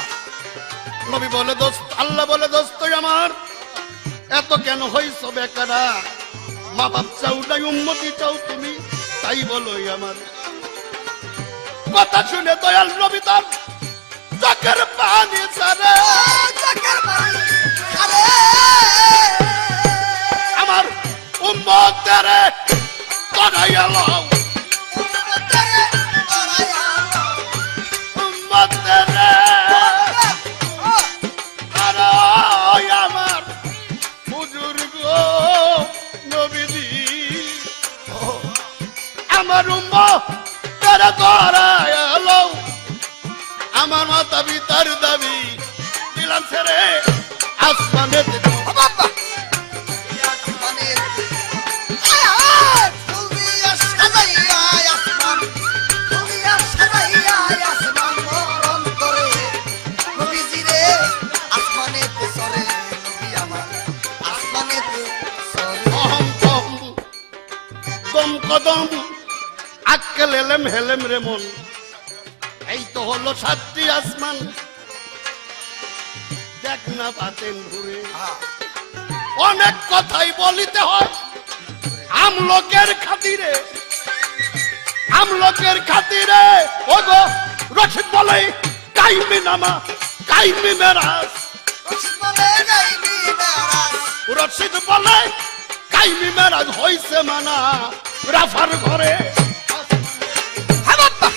নবী বলে দোস্ত, আল্লাহ বলে দোস্ত আমার এত কেন হইছ বেকারা, মা বাপ চাও নাই উম্মতি চাও তুমি তাই বলো আমার। কথা শুনে দয়াল নবী তার চোখের পানি ছাড়ে, চোখের পানি ছাড়ে। আমার উম্মতের করাইয়া লও, উম্মতেরে করাইয়া লও। উম্মতের ও, আর আমার বুজুর্গ নবীজি আমার উম্মতের করাইয়া লও, আমার মাতা পিতার দাবি দিলাম ছেড়ে আসমানেতে ও বাবা, আসমানেতে, আয় আয়, ফুল দিয়া সাজাইয়া আসমান, ফুল দিয়া সাজাইয়া আসমান বরণ করে নবীজিরে আসমানেতে চরে, নবী আমার আসমানেতে চরে। অহম কম দম কদম আক্কেল এলেম হেলেম রে মন, এই তো হলো সাতটি আসমান দেখ না পাতেন ঘুরে। আহা, অনেক কথাই বলিতে হয় আমলোকের খাতিরে, আমলোকের খাতিরে ওগো রশিদ বলে কাইমি নামা কাইমি মেরাজ, আসমানে যাইবি মেরাজ। রশিদ বলে কাইমি মেরাজ হইছে মানা রাফার ঘরে। হ্যাঁ বাবা,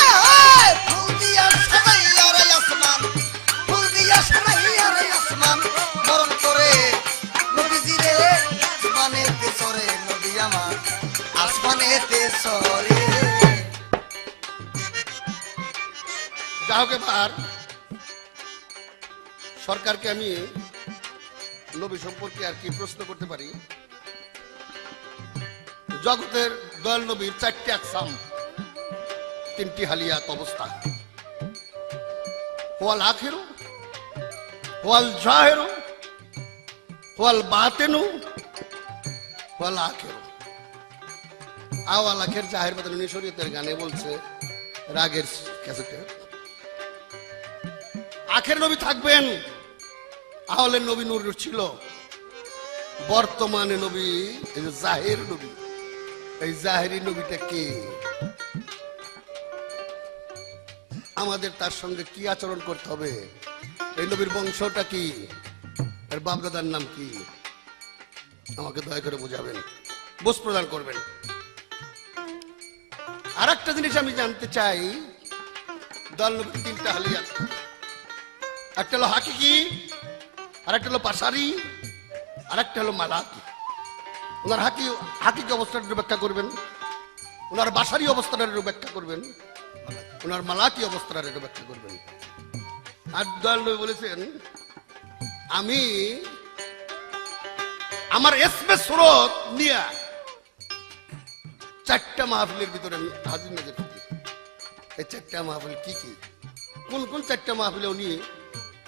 আয় আয়, ফুল দিয়া সাজাইয়া রে আসমান, ফুল দিয়া সাজাইয়া রে আসমান বরণ করে নবীজিরে আসমানেতে চরে, নবী আমার আসমানেতে চরে। যা হোক এবার সরকারকে আমি নবী সম্পর্কে আর কি প্রশ্ন করতে পারি। জগতের দয়াল নবীর চারটি আকসাম, তিনটি হালিয়াত অবস্থা, ওয়াল আখিরু ওয়াল জাহিরু ওয়াল বাতিনু ওয়াল আখিরু। আওয়াল আখির জাহির বাতিন উনি শরীয়তের গানে বলছে রাগের ক্যাসেটে। আখের নবী থাকবেন, আওয়ালের নবী নূর ছিল, বর্তমানে নবী এই যে জাহের নবী, এই জাহেরি নবীটা কে, আমাদের তার সঙ্গে কি আচরণ করতে হবে, এই নবীর বংশটা কি, এর বাপদাদার নাম কি, আমাকে দয়া করে বোঝাবেন, বোঝ প্রদান করবেন। আর একটা জিনিস আমি জানতে চাই, দয়াল নবীর তিনটা হালিয়া, একটা হলো হাকিকি, আর একটা হলো পাশারি, আর একটা হলো মালাকি। ওনার হাকিকি অবস্থাটা একটু ব্যাখ্যা করবেন, ওনার বাসারি অবস্থাটা একটু ব্যাখ্যা করবেন, ওনার মালাকি অবস্থাটা একটু ব্যাখ্যা করবেন। আর দয়াল নবী বলেছেন আমি আমার এসমে সুরত নিয়ে 4টা মাহফিলের ভিতরে আমি হাজির নাজির করি। এই 4টা মাহফিল কি কি, কোন কোন 4টা মাহফিলে উনি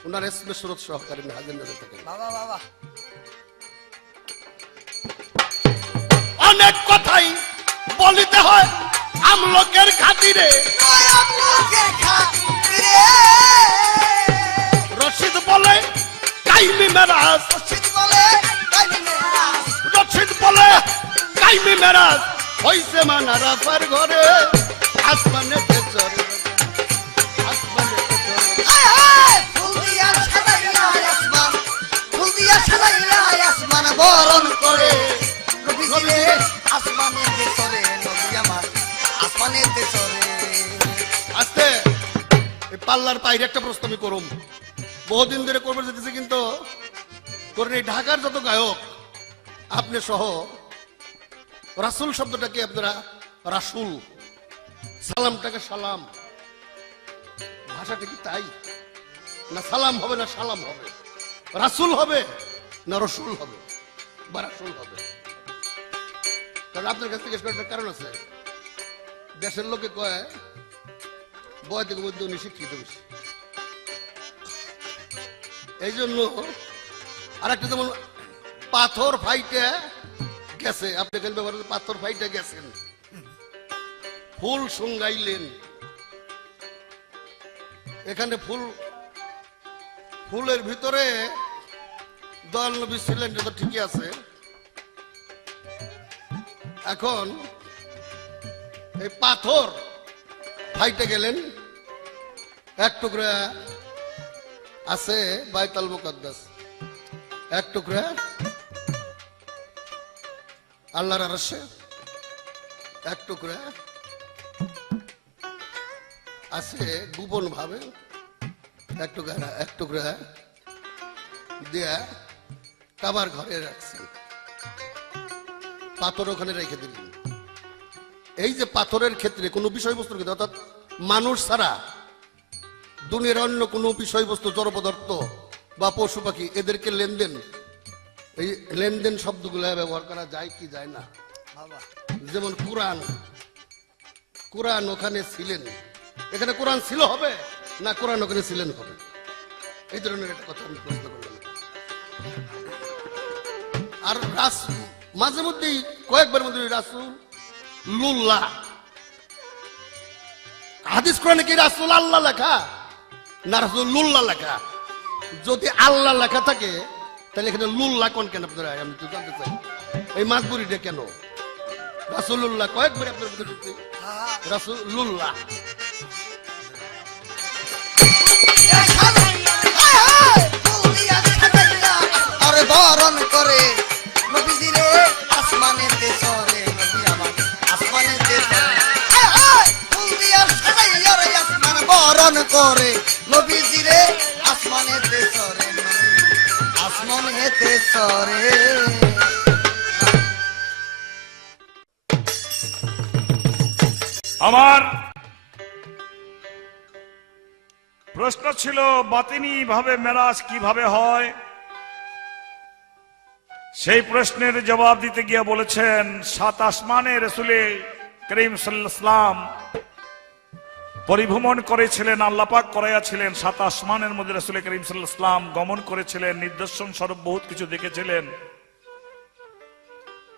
ওনার এসমে সুরত সহকারে আমি হাজির নাজির করি। বাবা বাবা অনেক কথাই বলিতে হয় আমলকের খাতিরে, ওই আমলকের খাতিরে রশিদ বলে কাইমি মেরাজ, রশিদ বলে কাইমি মেরাজ, রশিদ বলে কাইমি মেরাজ হইছে মানারাফার ঘরে আসমানেতে চড়ে, আসমানেতে চড়ে। হায় হায় ফুল দিয়া সাজাইয়া আসমান, ফুল দিয়া সাজাইয়া আসমান বরণ করে নবীজিরে আসমানেতে চড়ে, নবী আমার আসমানেতে চড়ে। আস্তে এই পাল্লার বাইরে একটা প্রশ্ন আমি করুম, বহুদিন ধরে করবে যেতেছি কিন্তু করেন। এই ঢাকার যত গায়ক আপনি সহ রাসূল শব্দটাকে আপনারা রাসূল, সালামটাকে সালাম, ভাষাটা কি তাই? না সালাম হবে না সালাম হবে, রাসূল হবে না রসুল হবে বা রাসূল হবে? কারণ আপনার কাছ থেকে করার কারণ আছে, দেশের লোকে কয় বয় থেকে মধ্যে উনি শিক্ষিত বেশি, এই জন্য। আর একটা যেমন পাথর ফাইটে গেছে, আপনি এখানে ব্যবহার করতে পাথর ফাইটে গেছেন, ফুল সুঙ্গাইলেন, এখানে ফুলের ভিতরে দয়াল নবী ছিলেন, এটা তো ঠিকই আছে। এখন এই পাথর ফাইটে গেলেন, এক টুকরা আছে বাইতুল মুকাদ্দাস, এক টুকরা আল্লাহর আরশে, এক টুকরা আছে গোপন ভাবে, এক টুকরা দিয়া কাবার ঘরে রাখছেন, পাথর ওখানে রেখে দিলেন। এই যে পাথরের ক্ষেত্রে কোনো বিষয়বস্তুর ক্ষেত্রে, অর্থাৎ মানুষ ছাড়া দুনিয়ার অন্য কোনো বিষয়বস্তু, জড় পদার্থ বা পশু পাখি, এদেরকে লেনদেন, এই লেনদেন শব্দগুলো ব্যবহার করা যায় কি যায় না? যেমন কোরআন ওখানে ছিলেন, এখানে কোরআন ছিল হবে না কোরআন ওখানে ছিলেন হবে? এই ধরনের একটা কথা আমি প্রশ্ন করলাম। আর মাঝে মধ্যেই কয়েকবার মধ্যে রাসূল লুল্লাহ, হাদিস কোরআনে কি রাসূল আল্লাহ লেখা না রাসূল লুল্লাহ লেখা? যদি আল্লাহ লেখা থাকে তাহলে এখানে লুল্লাহ কোন কেন আপনারা, আমি তো জানতে চাই এই মাতবুরিটা কেন? রাসূলুল্লাহ কয়েকবার আপনার মধ্যে ঢুকছে, রাসূলুল্লাহ। আরে বরণ করে নবীজিরে আসমানেতে চড়ে, নবী আমার আসমানেতে চড়ে। ফুল দিয়া সাজাইয়া রে আসমান বরণ করে নবীজিরে আসমানেতে চড়ে, নবী আসমানেতে চড়ে। আমার প্রশ্ন ছিল বাতিনি ভাবে মেরাজ কিভাবে হয়। সেই প্রশ্নের জবাব দিতে গিয়ে বলেছেন 7 আসমানে রাসূল করিম সাল্লাল্লাহু আলাইহি ওয়াসাল্লাম পরিভ্রমণ করেছিলেন, আল্লাহ পাক করাইয়াছিলেন। 7 আসমানের মধ্যে রাসূল করিম সাল্লাল্লাহু আলাইহি ওয়াসাল্লাম গমন করেছিলেন, নিদর্শন স্বরূপ বহুত কিছু দেখেছিলেন।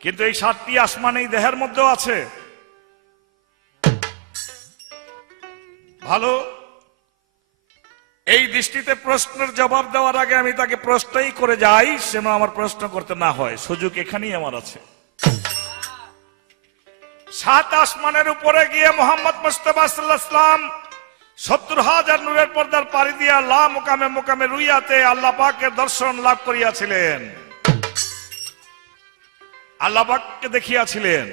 কিন্তু এই 7টি আসমান এই দেহের মধ্যেও আছে। ভালো, এই দৃষ্টিতে প্রশ্নের জবাব দেওয়ার আগে আমি তাকে প্রশ্নই করে যাই, যেন আমার প্রশ্ন করতে না হয়, সুযোগ এখানেই আমার আছে। 7 আসমানের উপরে গিয়ে মোহাম্মদ মুস্তাফা সাল্লাল্লাহু আলাইহি ওয়াসাল্লাম 70,000 নূরের পর্দার পাড়ি দিয়া লা মুকামে মুকামে রুইয়াতে আল্লাহ পাকের দর্শন লাভ করিয়াছিলেন, আল্লাহ পাককে দেখিয়াছিলেন।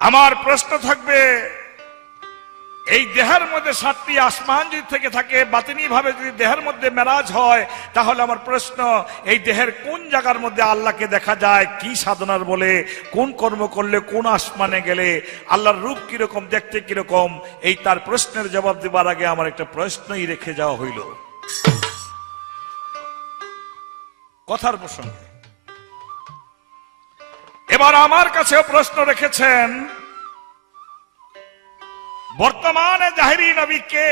আমার প্রশ্ন থাকবে, এই দেহের মধ্যে 7টি আসমান যদি থেকে থাকে, বাতিনি ভাবে যদি দেহের মধ্যে মেরাজ হয়, তাহলে আমার প্রশ্ন, এই দেহের কোন জায়গার মধ্যে আল্লাহকে দেখা যায়, কি সাধনার বলে, কোন কর্ম করলে, কোন আসমানে গেলে, আল্লাহর রূপ কিরকম, দেখতে কিরকম, এই তার প্রশ্নের জবাব দেবার আগে আমার একটা প্রশ্নই রেখে যাওয়া হইল। কথার প্রসঙ্গে এবার আমার কাছেও প্রশ্ন রেখেছেন, বর্তমানে জাহেরি নবী কে?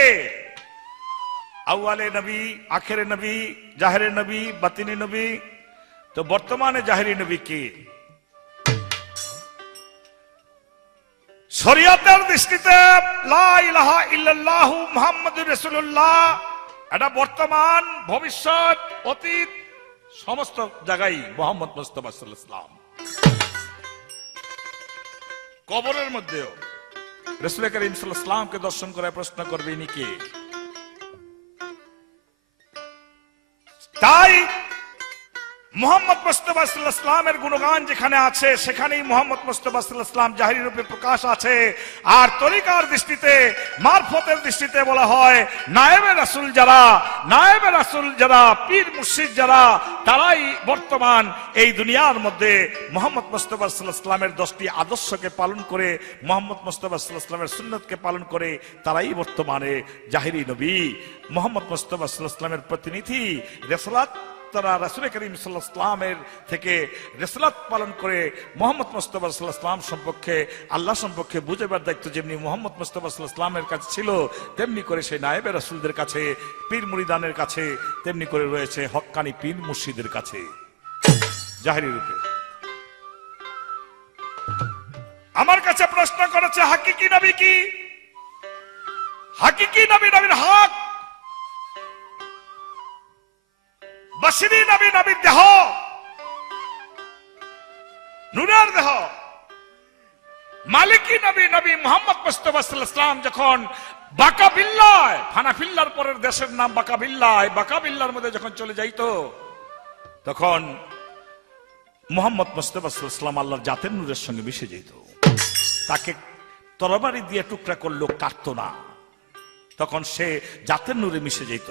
আউয়ালে নবী, আখেরে নবী, জাহেরে নবী, বাতিনি নবী। তো বর্তমানে জাহেরি নবী কে? শরীয়তের দৃষ্টিতে লা ইলাহা ইল্লাল্লাহু মুহাম্মাদুর রাসূলুল্লাহ, এটা বর্তমান, ভবিষ্যৎ, অতীত সমস্ত জায়গায় মুহাম্মদ মুস্তাফা সাল্লাল্লাহু আলাইহি ওয়াসাল্লাম। কবরের মধ্যেও রাসূল করিম সাল্লাল্লাহু আলাইহি ওয়াসাল্লামকে দর্শন করে প্রশ্ন করবে ইনি কে? তাই মুহাম্মদ মুস্তাফা সাল্লাল্লাহু আলাইহি ওয়াসাল্লামের গুণগান যেখানে আছে, সেখানেই মুহাম্মদ মুস্তাফা সাল্লাল্লাহু আলাইহি ওয়াসাল্লাম জাহিরি রূপে প্রকাশ আছে। আর তরিকার দৃষ্টিতে, মারফতের দৃষ্টিতে বলা হয়, নায়েবে রাসূল যারা, নায়েবে রাসূল যারা, পীর মুর্শিদ যারা, তারাই বর্তমান এই দুনিয়ার মধ্যে মুহাম্মদ মুস্তাফা সাল্লাল্লাহু আলাইহি ওয়াসাল্লামের 10টি আদর্শকে পালন করে, মুহাম্মদ মুস্তাফা সাল্লাল্লাহু আলাইহি ওয়াসাল্লামের সুন্নতকে পালন করে, তারাই বর্তমানে জাহিরি নবী, মুহাম্মদ মুস্তাফা সাল্লাল্লাহু আলাইহি ওয়াসাল্লামের প্রতিনিধি। রিসালাত তারা রাসূল করিম সাল্লাল্লাহু আলাইহি ওয়াসাল্লামের থেকে রিসালাত পালন করে মুহাম্মদ মুস্তাফা সাল্লাল্লাহু আলাইহি ওয়াসাল্লাম সম্পর্কে, আল্লাহ সম্পর্কে বুঝাবার দায়িত্ব যেমনি মুহাম্মদ মুস্তাফা সাল্লাল্লাহু আলাইহি ওয়াসাল্লামের কাছে ছিল, তেমনি করে সেই নায়েবে রাসূলদের কাছে, পীর মুরিদানের কাছে, তেমনি করে রয়েছে হক্কানি পীর মুর্শিদের কাছে জাহিরি রূপে। আমার কাছে প্রশ্ন করেছে, হাকিকি নবী কি? হাকিকি নবী, নবীর হক, বাশিরি নবী, নবীর দেহ, নূরের দেহ। মালিকি নবী, নবী মুহাম্মদ মুস্তাফা সাল্লাল্লাহু আলাইহি ওয়াসাল্লাম যখন বাকাবিল্লায়, ফানাফিল্লার পরের দেশের নাম বাকাবিল্লায়, বাকাবিল্লার মধ্যে যখন চলে যাইতো, তখন মুহাম্মদ মুস্তাফা সাল্লাল্লাহু আলাইহি ওয়াসাল্লাম আল্লাহর জাতের নূরের সঙ্গে মিশে যেত। তাকে তরবারি দিয়ে টুকরা করলেও কাটতো না, তখন সে জাতের নূরে মিশে যেত।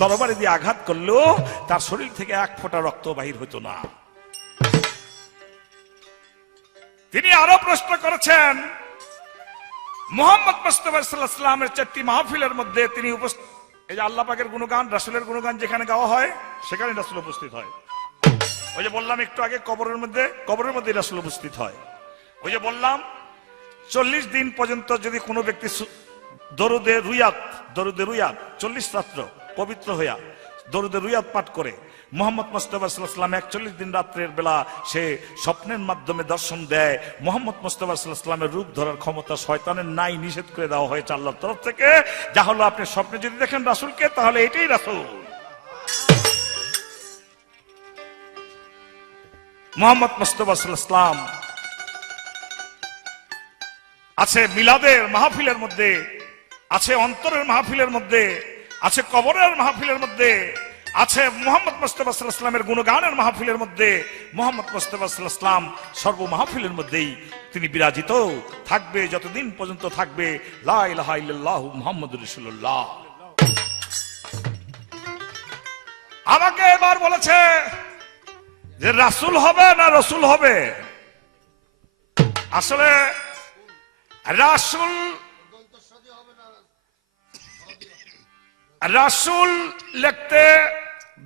তরবারি দিয়ে আঘাত করলেও তার শরীর থেকে এক ফোঁটা রক্ত বাহির হতো না। তিনি আরো প্রশ্ন করেছেন, মুহাম্মদ মুস্তাফা সাল্লাল্লাহু আলাইহি ওয়াসাল্লামের 4টি মাহফিলের মধ্যে তিনি উপস্থিত। এই যে আল্লাহ পাকের গুণগান, রাসূলের গুণগান যেখানে গাওয়া হয়, সেখানে রাসূল উপস্থিত হয়। ওই যে বললাম একটু আগে, কবরের মধ্যে রাসূল উপস্থিত হয়। ওই যে বললাম 40 দিন পর্যন্ত যদি কোনো ব্যক্তি দরুদে রুয়াত 40 রাত্র পবিত্র হইয়া দরুদে রুয়াত পাঠ করে, মুহাম্মদ মুস্তাফা সাল্লাল্লাহু আলাইহি ওয়াসাল্লাম 41 দিন রাত্রের বেলা সে স্বপ্নের মাধ্যমে দর্শন দেয়, মুহাম্মদ মুস্তাফা সাল্লাল্লাহু আলাইহি ওয়াসাল্লামের রূপ ধরার ক্ষমতা শয়তানের নাই, নিষেধ করে দেওয়া হয়েছে আল্লাহর তরফ থেকে। যা হলো, আপনি স্বপ্নে যদি দেখেন রাসূলকে, তাহলে এটাই রাসূল। মুহাম্মদ মুস্তাফা সাল্লাল্লাহু আলাইহি ওয়াসাল্লাম আছে মিলাদের মাহফিলের মধ্যে, আছে অন্তরের মাহফিলের মধ্যে, আছে কবরের মাহফিলের মধ্যে, আছে মুহাম্মদ মুস্তাফা সাল্লাল্লাহু আলাইহি ওয়াসাল্লামের গুণগানের মাহফিলের মধ্যে। মুহাম্মদ মুস্তাফা সাল্লাল্লাহু আলাইহি ওয়াসাল্লাম সর্ব মাহফিলের মধ্যেই তিনি বিরাজিত থাকবে, যতদিন পর্যন্ত থাকবে লা ইলাহা ইল্লাল্লাহু মুহাম্মাদুর রাসূলুল্লাহ। আমাকে এবার বলেছে যে রাসূল হবে না রসুল হবে। আসলে রাসূল, রাসূল লিখতে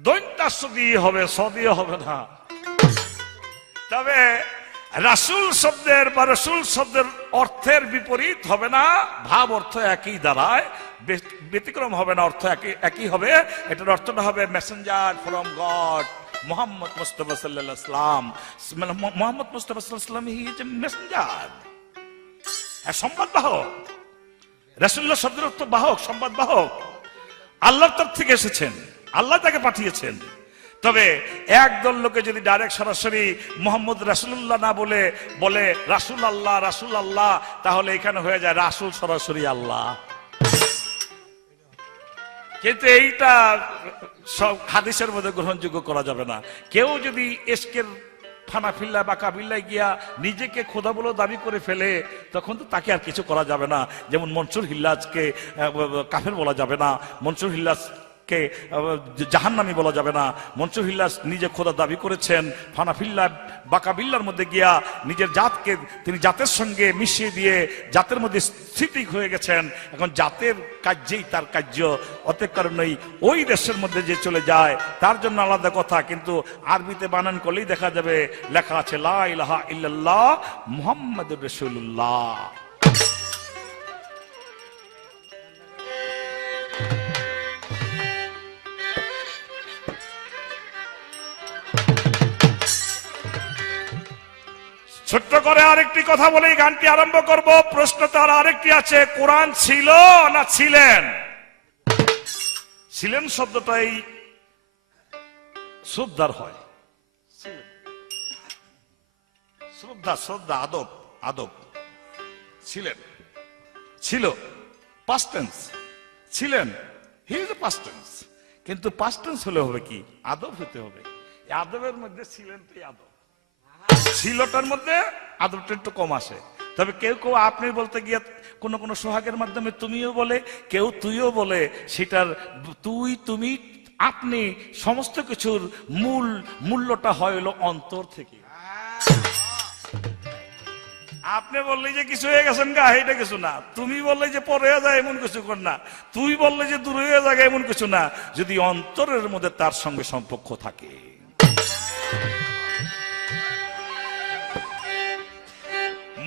দৈন্তাস্য দিয়ে হবে, সদিয়ে হবে না। তবে রাসূল শব্দের বা রসুল শব্দের অর্থের বিপরীত হবে না, ভাব অর্থ একই দাঁড়ায়, ব্যতিক্রম হবে না, অর্থ একই হবে। এটার অর্থটা হবে Messenger from god, Muhammad Mustafa সাল্লাল্লাহু আলাইহি ওয়াসাল্লাম। মুহাম্মদ মুস্তাফা সাল্লাল্লাহু আলাইহি ওয়াসাল্লাম হি ইজ এ মেসেঞ্জার, সংবাদ বাহক। রাসূলুল্লাহ শব্দের অর্থ বাহক, সংবাদ বাহক। আল্লাহর তরফ থেকে এসেছেন, আল্লাহ তাকে পাঠিয়েছেন। তবে একদল লোকে যদি ডাইরেক্ট সরাসরি মুহাম্মদ রাসূলুল্লাহ না বলে বলে রাসূল আল্লাহ, রাসূল আল্লাহ, তাহলে এখানে হয়ে যায় রাসূল সরাসরি আল্লাহ। কিন্তু এইটা সব হাদিসের মধ্যে গ্রহণযোগ্য করা যাবে না। কেউ যদি ইশকের ফানা ফিল্লা বা কাবিল্লায় গিয়া নিজেকে খোদা বলে দাবি করে ফেলে, তখন তো তাকে আর কিছু করা যাবে না। যেমন মনসুর হিল্লাজকে কাফের বলা যাবে না, মনসুর হিল্লাজকে জাহান্নামী বলা যাবে না। মনসুর হিল্লাজ নিজে খোদা দাবি করেছেন, ফানা ফিল্লা বাকাবিল্লার মধ্যে গিয়া নিজের জাতকে তিনি জাতের সঙ্গে মিশিয়ে দিয়ে জাতের মধ্যে স্থিতি হয়ে গেছেন। এখন জাতের কার্যেই তার কার্য, অতএব কারণেই ওই দেশের মধ্যে যে চলে যায় তার জন্য আলাদা কথা, কিন্তু আরবিতে বানান করলেই দেখা যাবে লেখা আছে লা ইলাহা ইল্লাল্লাহ মুহাম্মাদুর রাসূলুল্লাহ। ছোট্ট করে আরেকটি কথা বলেই গানটি আরম্ভ করব। প্রশ্ন তার আরেকটি আছে, কোরআন ছিল না ছিলেন? ছিলেন শব্দটাই শ্রদ্ধার হয়, শ্রদ্ধা শ্রদ্ধা আদব আদব। ছিলেন, ছিল পাস্ট টেন্স, ছিলেন he is a past tense, কিন্তু পাস্ট টেন্স হলে হবে কি? আদব হতে হবে। আদবের মধ্যে ছিলেন তো আদব, ছিলটার মধ্যে আদবটা একটু কম আসে। তবে কেউ কেউ আপনি বলতে গিয়ে কোন কোন সোহাগের মাধ্যমে তুমিও বলে, কেউ তুইও বলে। সেটার তুই তুমি আপনি সমস্ত কিছুর মূল্যটা হয় হলো অন্তর থেকে। আপনি বললে যে কিছু হয়ে গেছেন গা, এটা কিছু না। তুমি বললে যে পরে যায় এমন কিছু কর না। তুই বললে যে দূরে হয়ে যায় এমন কিছু না, যদি অন্তরের মধ্যে তার সঙ্গে সম্পর্ক থাকে।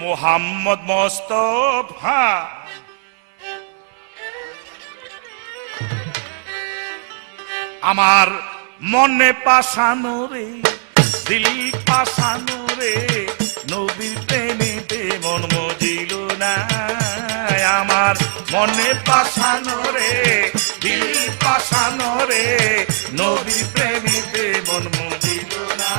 মোহাম্মদ মোস্তফা আমার মনে পাশানো রে, দিল পাশানো রে, নবীর প্রেমেতে মন মজিল না। আমার মনে পাশানো রে, দিল পাশানো রে, নবীর প্রেমেতে মন মজিল না।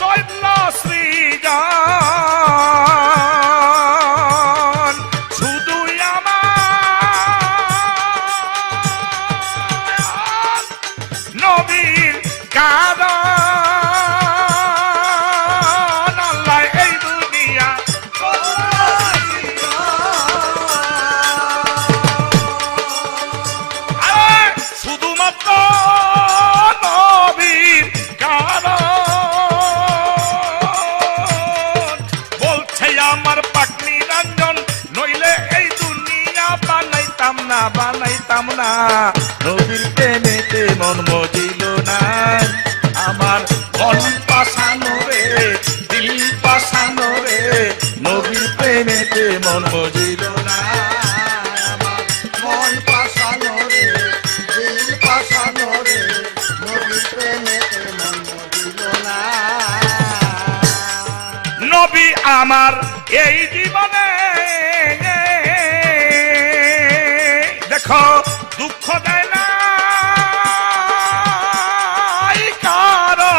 দৈন্য সৃজন শুধু আমার নবীর কারণ। আল্লাহ এই দুনিয়া শুধুমাত্র নবীর কারণ। আমার পাটনি রঞ্জন নইলে এই দুনিয়া বানাইতাম না, বানাইতাম না। নবীর প্রেমেতে মন মজিল না। আমার মন পাশানো রে, দিল পাশানো রে, নবীর প্রেমেতে মন মজিল না। আমার মন পাশানো রে, দিল পাশানো রে, নবীর প্রেমেতে মন মজিল না। নবী আমার এই জীবনে দেখো দুঃখ দেয় না কারো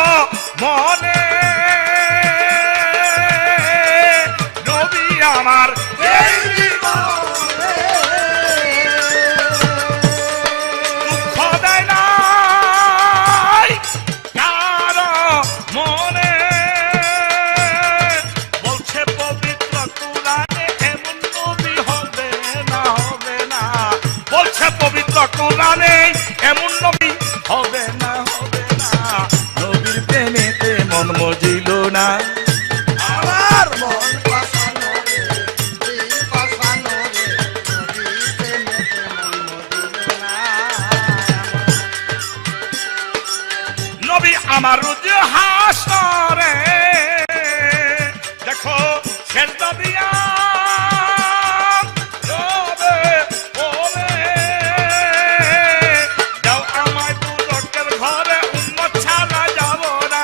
মনে। নবী আমার এই জীবনে দুঃখ দেয় না কারো মনে। বলছে পবিত্র কোরআনে এমন নবী হবে না, হবে না। বলছে পবিত্র কোরআনে এমন নবী হবে না, হবে না। নবীর প্রেমেতে মন মজিল না। আমার মন পাশানো রে, দিল পাশানো রে, নবীর প্রেমেতে মন মজিল না। নবী আমার রোজ হাসরে দেখো সেজদা দিয়া রবে বলে যাও আমায় দুদকের ঘরে উম্মত ছাড়া যাব না।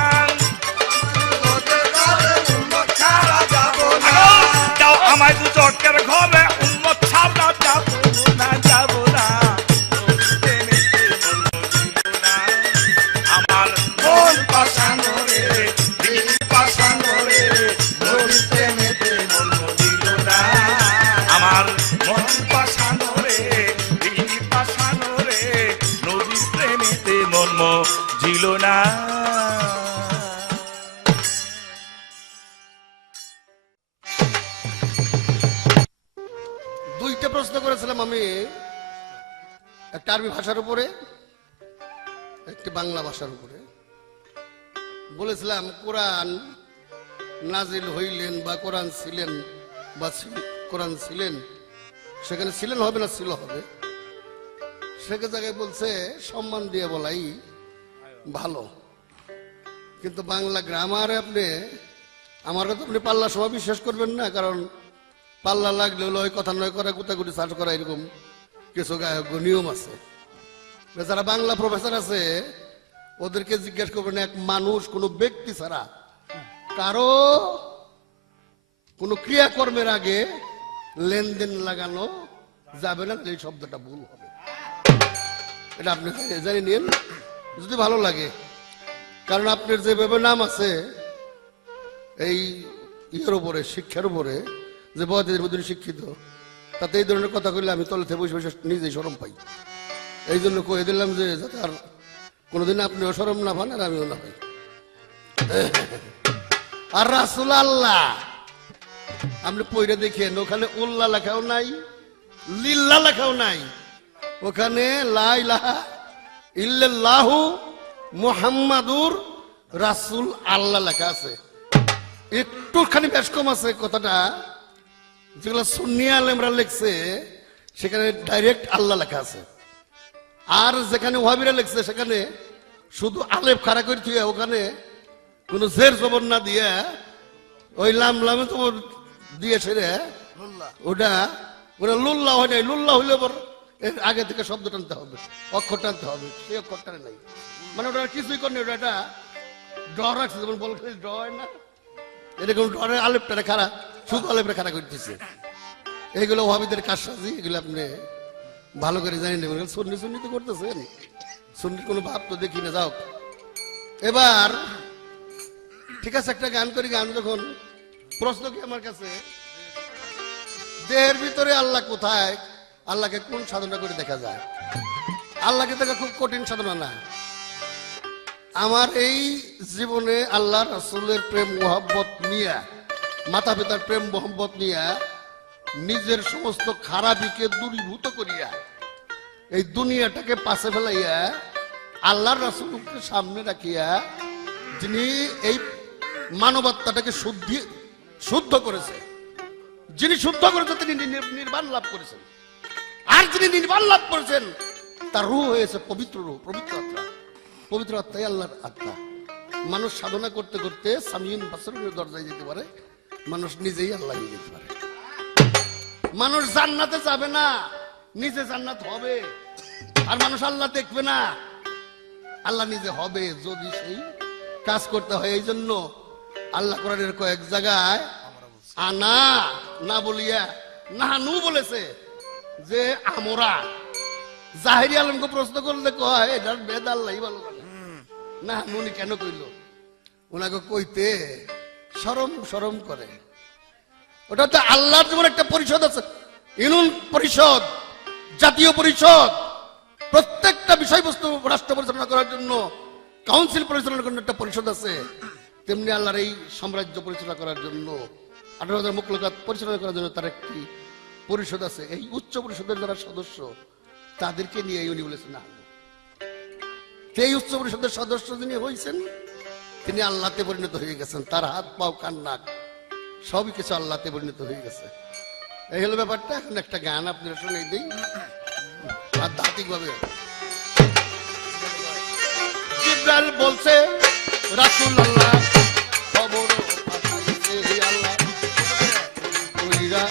যাও আমায় দুদকের ঘরে উম্মত ছাড়া যাব না, যাব না। আমার মন পাশা মন পাশানো রে, দিল পাশানো রে, নদীর প্রেমেতে মন ছিল না। দুইটা প্রশ্ন করেছিলাম আমি, একটা আরবি ভাষার উপরে, একটি বাংলা ভাষার উপরে। বলেছিলাম কোরআন নাজিল হইলেন বা কোরআন ছিলেন বা কোরআন ছিলেন, সেখানে ছিলেন হবে না ছিল হবে, সেখানে জায়গায় বলছে সম্মান দিয়ে বলাই ভালো। কিন্তু বাংলা গ্রামারে আপনি আমার কথা আপনি পাল্লা সময় বিশ্বাস করবেন না, কারণ পাল্লা লাগলে হলো ওই কথা নয় করা, গুতাগুটি সার্চ করা, এরকম কিছু গায়ক নিয়ম আছে। যারা বাংলা প্রফেসর আছে ওদেরকে জিজ্ঞেস করবেন, এক মানুষ কোনো ব্যক্তি ছাড়া কারো কোনো ক্রিয়াকর্মের আগে লেনদেন লাগানো যাবে না, এই শব্দটা ভুল হবে। এটা আপনি জানি নিন যদি ভালো লাগে, কারণ আপনার যে নাম আছে এই ইয়ের উপরে, শিক্ষার উপরে, যে বড়দের মধ্যে শিক্ষিত, তাতে এই ধরনের কথা কইলে আমি তলে থেকে বসে বসে নিজেই শরম পাই। এই জন্য কয়ে দিলাম যে যাতে আর কোনোদিন আপনিও শরম না পান আর আমিও না পাই। আর রাসূল আল্লাহ আপনি পয়রা দেখেন, ওখানে উল্লাহ লেখাও নাই, লিল্লাহ লেখাও নাই, ওখানে লা ইলাহা ইল্লাল্লাহু মুহাম্মাদুর রাসূল আল্লাহ লেখা আছে। একটুখানি বেশ কম আছে কথাটা, যেগুলো সুন্নি আলেমরা লিখছে সেখানে ডাইরেক্ট আল্লাহ লেখা আছে। আর যেখানে ওয়াহাবিরা লিখছে সেখানে শুধু আলেফ খাড়া করে থুয়ে ওখানে কোনো জের জবর না দিয়ে ওই লাম লামে তো দিয়ে সেরে ওটা ওটা লুল্লাহ হয় নাই। লুল্লাহ হইলে পর এর আগে থেকে শব্দ টানতে হবে, অক্ষর টানতে হবে, সেই অক্ষর টানে নাই, মানে ওটা কিছুই করেনি, ওটা একটা ড্র রাখছে, যেমন বল খেলে ড্র হয় না, এরকম ড্রের আলেপটা খাড়া, শুধু আলেপটা খাড়া করতেছে। এইগুলো ওয়াহাবিদের কারসাজি, এগুলো আপনি ভালো করে জানি না, সুন্নি সুন্নি তো করতেছেন, সুন্নির কোনো ভাব তো দেখি না। যাও এবার ঠিক আছে, একটা গান করি। গান যখন প্রশ্ন কি আমার কাছে, দেহের ভিতরে আল্লাহ কোথায়, আল্লাহকে কোন সাধনা করে দেখা যায়? আল্লাহকে দেখা খুব কঠিন সাধনা না। আমার এই জীবনে আল্লাহ রাসূলের প্রেম মোহাব্বত নিয়ে, মাতা পিতার প্রেম মোহাব্বত নিয়ে, নিজের সমস্ত খারাপিকে দূরীভূত করিয়া, এই দুনিয়াটাকে পাশে ফেলাইয়া আল্লাহর রাসূলকে সামনে রাখিয়া, যিনি এই মানবত্বটাকে শুদ্ধ করেছে, যিনি শুদ্ধ করেছেন তিনি নির্বাণ লাভ করেছেন। আর যিনি নির্বাণ লাভ করেছেন তার রূহ হয়েছে পবিত্র রূহ, পবিত্র আত্মা। পবিত্র আত্মাই আল্লাহর আত্মা। মানুষ সাধনা করতে করতে সামিউন বাসরের দরজায় যেতে পারে, মানুষ নিজেই আল্লাহ হয়ে যেতে পারে। মানুষ জান্নাতে যাবে না, নিজে জান্নাত হবে। আর মানুষ আল্লাহ দেখবে না, আল্লাহ নিজে হবে যদি সেই কাজ করতে হয়। এই জন্য আল্লাহ কোরআনের কয়েক জায়গায় আনা না বলিয়া নাহানু বলেছে, যে আমরা। জাহেরি আলমকে প্রশ্ন করলে কয় এটার বেদ আল্লাহ ভালো জানে, নাহানু উনি কেন কইল? ওনাকে কইতে শরম করে। ওটা তো আল্লাহর যেমন একটা পরিষদ আছে, ইউনিয়ন পরিষদ, জাতীয় পরিষদ, প্রত্যেকটা বিষয়বস্তু রাষ্ট্র পরিচালনা করার জন্য কাউন্সিল পরিচালনা করার একটা পরিষদ আছে, তেমনি আল্লাহর এই সাম্রাজ্য পরিচালনা করার জন্য, 18,000 মুখলকাত পরিচালনা করার জন্য তার একটি পরিষদ আছে। এই উচ্চ পরিষদের যারা সদস্য তাদেরকে নিয়ে উনি বলেছেন না, এই উচ্চ পরিষদের সদস্য যিনি হয়েছেন তিনি আল্লাহতে পরিণত হয়ে গেছেন। তার হাত পাও কান নাক সবই কিছু আল্লাহতে পরিণত হয়ে গেছে। এই হলো ব্যাপারটা। এখন একটা গান আপনারা শুনে দিই আধ্যাত্মিক ভাবে। জিবরাইল বলছে রাসূলুল্লাহ খবর পাঠাইছে আল্লাহ, কইরা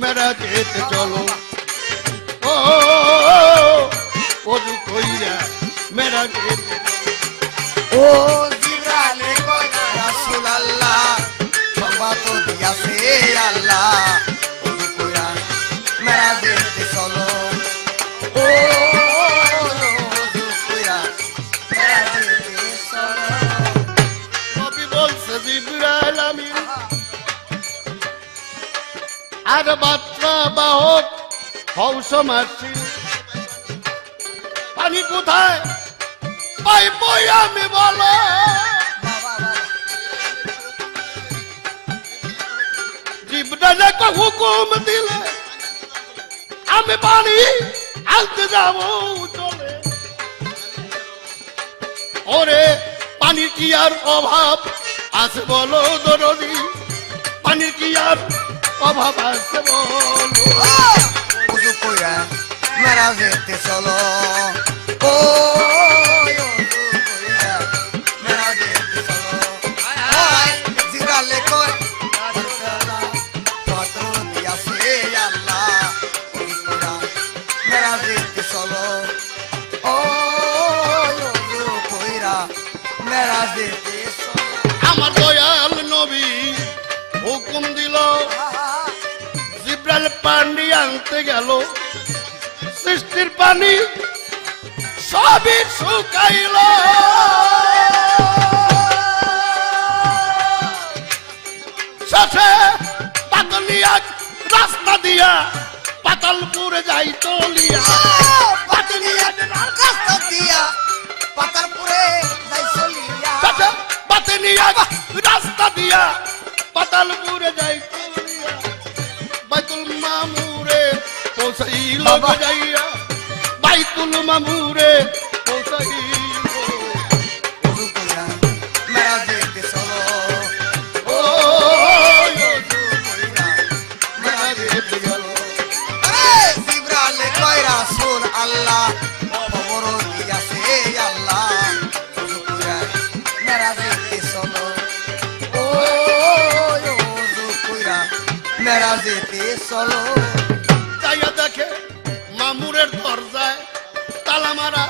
মেরাজেতে চলো, ও ওযু কইরা মেরাজেতে, ও জিবরাইল কইরা রাসূলুল্লাহ সংবাদ দিয়াছে আল্লাহ, ওযু কইরা মেরাজেতে চলো, ও ওযু কইরা মেরাজেতে চলো। নবী বলছে জিবরাইল আমিন আর বাচ্চা বাহক হৌস মাসি পানি কোথায় পাইব আমি বলো জিব্রাইল হুকুম দিলে আমি পানি আনতে যাব চলে ওরে পানির কি আর অভাব আছে বলো দরদি পানির কি আর অভাব আছে বলো উজু কইরা মেরাজেতে চলো ও উজু কইরা মেরাজেতে চলো হায় জিরালে কয় পাত্র দিয়াছে আল্লাহ উজু কইরা মেরাজেতে চলো ও উজু কইরা মেরাজেতে চলো আমার দয়াল নবী হুকুম দিল জিব্রাইল পানি আনতে গেল সৃষ্টির পানি সবই শুকাইল সাথে পাতলিয়া রাস্তা দিয়া পাতালপুরে যাই তলিয়া পাতলিয়া রাস্তা দিয়া পাতালপুরে যাই চলিয়া সাথে পাতলিয়া রাস্তা দিয়া পাতালপুরে যাই তলিয়া বাইতুল মামুরে পৌঁছাইল যাইয়া বাইতুল মামুরে পৌঁছাইল উজু কইরা মেরাজেতে চলো ও উজু কইরা মেরাজেতে চলো আরে জিবরাইল কয় রাসূল আল্লাহ খবর দিয়াছে আল্লাহ উজু কইরা মেরাজেতে চলো ও উজু কইরা মেরাজেতে চলো যাইয়া দেখে মামুরের দরজায় তালা মারা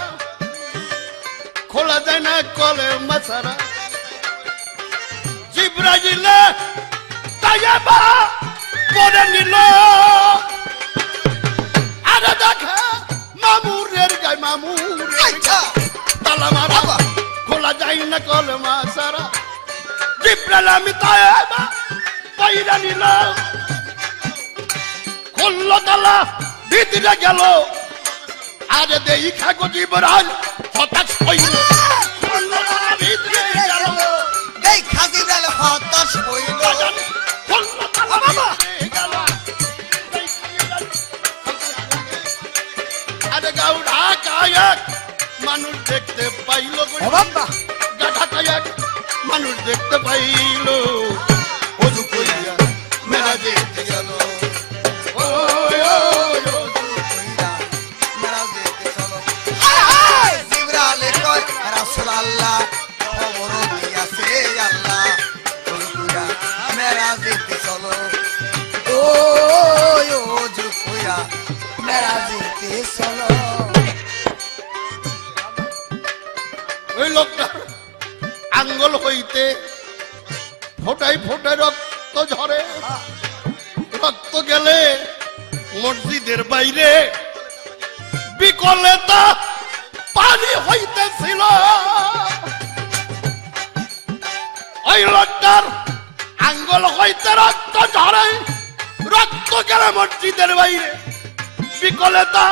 খোলা যায় না কলে মাছারা জিব্রাইল তাইয়া বা করে নিল আরে দেখে মামুরের গায় মামুরের আচ্ছা তালা মারা খোলা যায় না কলে মাছারা জিব্রাইল আমি তাইয়া বা পাইরা নিল খুললো তালা ভিতরে গেল আরে দেই খাগো জিবরাইল হঠাৎ হইল খুললো তালা ভিতরে গেল দেখা জিবরাইল হতাশ হইল খুললো তালা ভিতরে গেল আরে গাউডা কায়াক মানুষ দেখতে পাইল ও বাবা গাধা কায়াক মানুষ দেখতে পাইল উজু কইরা মেরাজেতে গেল ও মেরাজেতে চলো হায় জিবরাইল কয় রাসূল আল্লাহ খবর দিয়াছে আল্লাহ উজু কইরা মেরাজেতে চলো ও উজু কইরা মেরাজেতে চলো ওই লোকটা আঙ্গুল হইতে ফোটাই ফোটাই রক্ত ঝরে রক্ত গেলে মসজিদের বাইরে বিকলে তা পানি হইতেছিল ওই লোকটার আঙ্গুল হইতে রক্ত ঝরে রক্ত গেলে মসজিদের বাইরে বিকলে তা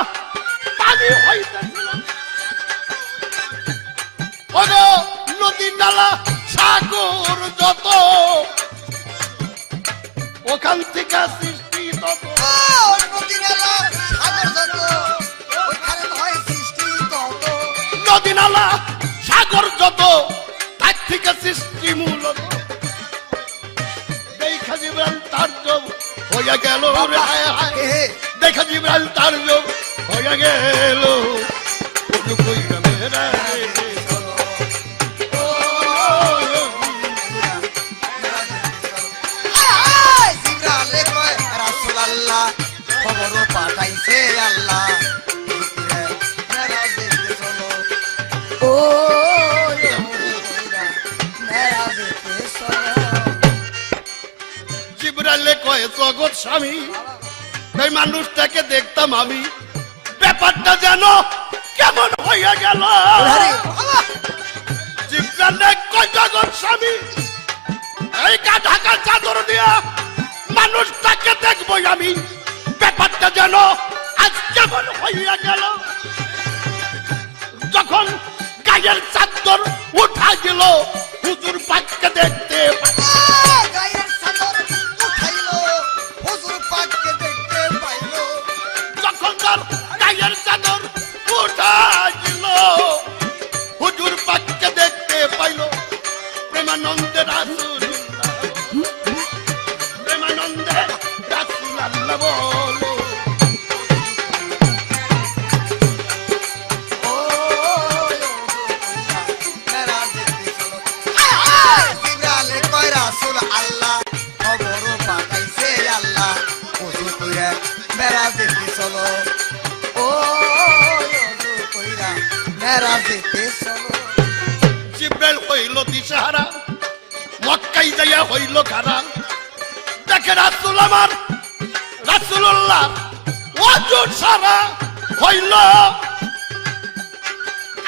পানি হইতেছিল ওগো নদী নালা সাগর যত ওখান থেকে সৃষ্টি তত নদী নালা সাগর যত তার থেকে সৃষ্টি মূলত দেখা জিবরাইল তার যোগ হইয়া গেল রে হায় হায় দেখা জিবরাইল তার যোগ হইয়া গেল ওটু কইরা মেরা রে খবর পাঠাইছে আল্লাহ মেরাজেতে চলো ও মেরাজেতে চলো জিবরাইল কয় জগৎ স্বামী এই মানুষটাকে দেখতাম আমি ব্যাপারটা যেন কেমন হইয়া গেল জিবরাইল কয় জগৎ স্বামী এই ঢাকা চাদর দিয়া মানুষটাকে দেখবো আমি, ব্যাপারটা যেন আজ কেমন হইয়া গেল। যখন গায়ের চাদর উঠা গেল, হুজুর পাককে দেখতে গায়ের চাদর উঠাইলো, হুজুর পাককে দেখতে পাইলো। যখন তার গায়ের চাদর উঠা গেল, হুজুর পাককে দেখতে পাইল। প্রেমানন্দে রাসূলুল্লাহ, প্রেমানন্দে রাসূলুল্লাহ বলো। ও মেরা দেখতে চলো। জিবরাইল কয় রাসূল আল্লাহ খবর পাঠাইছে আল্লাহ, হুজুর কইরা মেরা দেখতে চলো। ও হুজুর কইরা মেরা দেখতে চলো। জিব্রাইল হইল দিশাহারা, মক্কায় যাইয়া হইল খারা। দেখে রাসূল আমার রাসূলুল্লাহ ওয়াজু সারা হইল।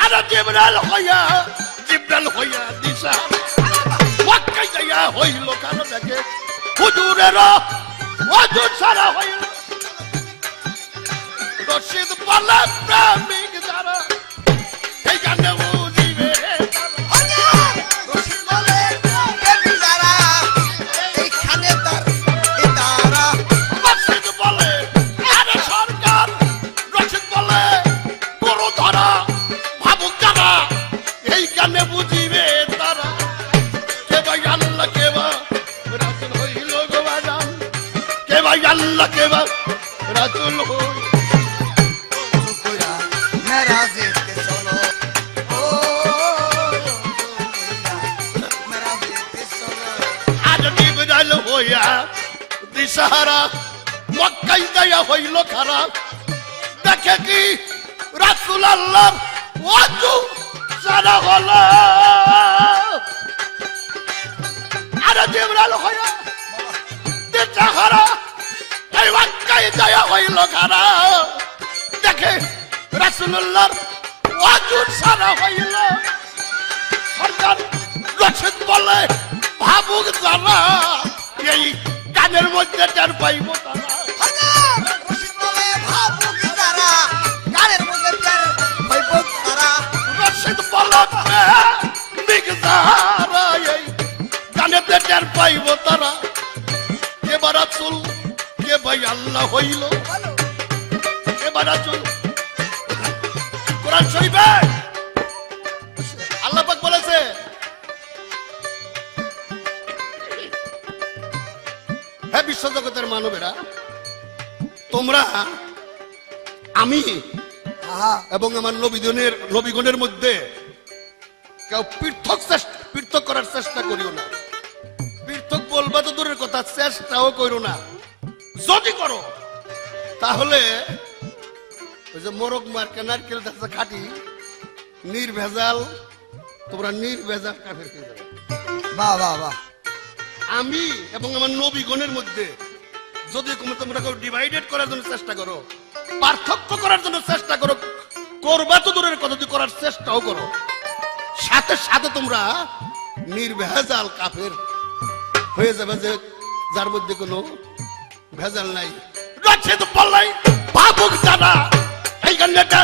আর জিব্রাইল হইয়া দিশাহারা, মক্কায় যাইয়া হইল খারা। দেখে হুজুরের ওয়াজু সারা হইল। রশিদ বলে প্রেমিক যারা, এই গানে বুঝিবে তারা। রশিদ বলে প্রেমিক যারা, এইখানে তার এই তারা। রশিদ বলে আরে সরকার, রশিদ বলে বড় ধরা ভাবুক যারা, এই গানে বুঝিবে তারা। কে ভাই আল্লাহ, কে বা রাসূল হইল গো বাজান, কে ভাই আল্লাহ, কে বা রাসূল হইল। হুজুর কইরা মেরা দেখতে চলো। ও হুজুর কইরা মেরা দেখতে চলো। আজ জিবরাইল হইয়া দিশাহারা, মক্কায় যাইয়া হইল খারা। দেখে কি রাসূল আল্লাহর ওয়াজু সারা হলো। আর জিবরাইল হইয়া দিশাহারা, এই মক্কায় যাইয়া হইল খারা। দেখে রাসূলুল্লাহর ওয়াজু সারা হইল। সরকার রশিদ বলে ভাবুক যারা, এই গানের মধ্যে টের পাইব তারা। রশিদ বলে ভাবুক যারা, গানের মধ্যে টের হইব তারা। রশিদ বলে প্রেমিক যারা, এই গানেতে টের পাইব তারা। এবার রাসূল কে ভাই আল্লাহ হইল, এবার রাসূল কোরআন শরীফে আল্লাহ পাক বলেছে, হে বিশ্বজগতের মানবেরা, তোমরা আমি আহা, এবং আমার নবীগণের মধ্যে কেউ পৃথক করার চেষ্টা করিও না। পৃথক বলবা তো দূরের কথা, চেষ্টাও করো না। যদি করো তাহলে ওই যে মোরগ মার্কা নারকেল গাছে খাটি নির্ভেজাল, তোমরা নির্ভেজাল কাফের হয়ে যাবে। বাহ বাহ বাহ। আমি এবং আমার নবীগণের মধ্যে যদি তোমরা ডিভাইডেড করার জন্য চেষ্টা করো, পার্থক্য করার জন্য চেষ্টা করো, করবা তো দূরের কথা, যদি করার চেষ্টাও করো, সাথে সাথে তোমরা নির্ভেজাল কাফের হয়ে যাবে, যে যার মধ্যে কোনো ভেজাল নাই। রশিদ বললাই ভাবুক যারা, এই গানটা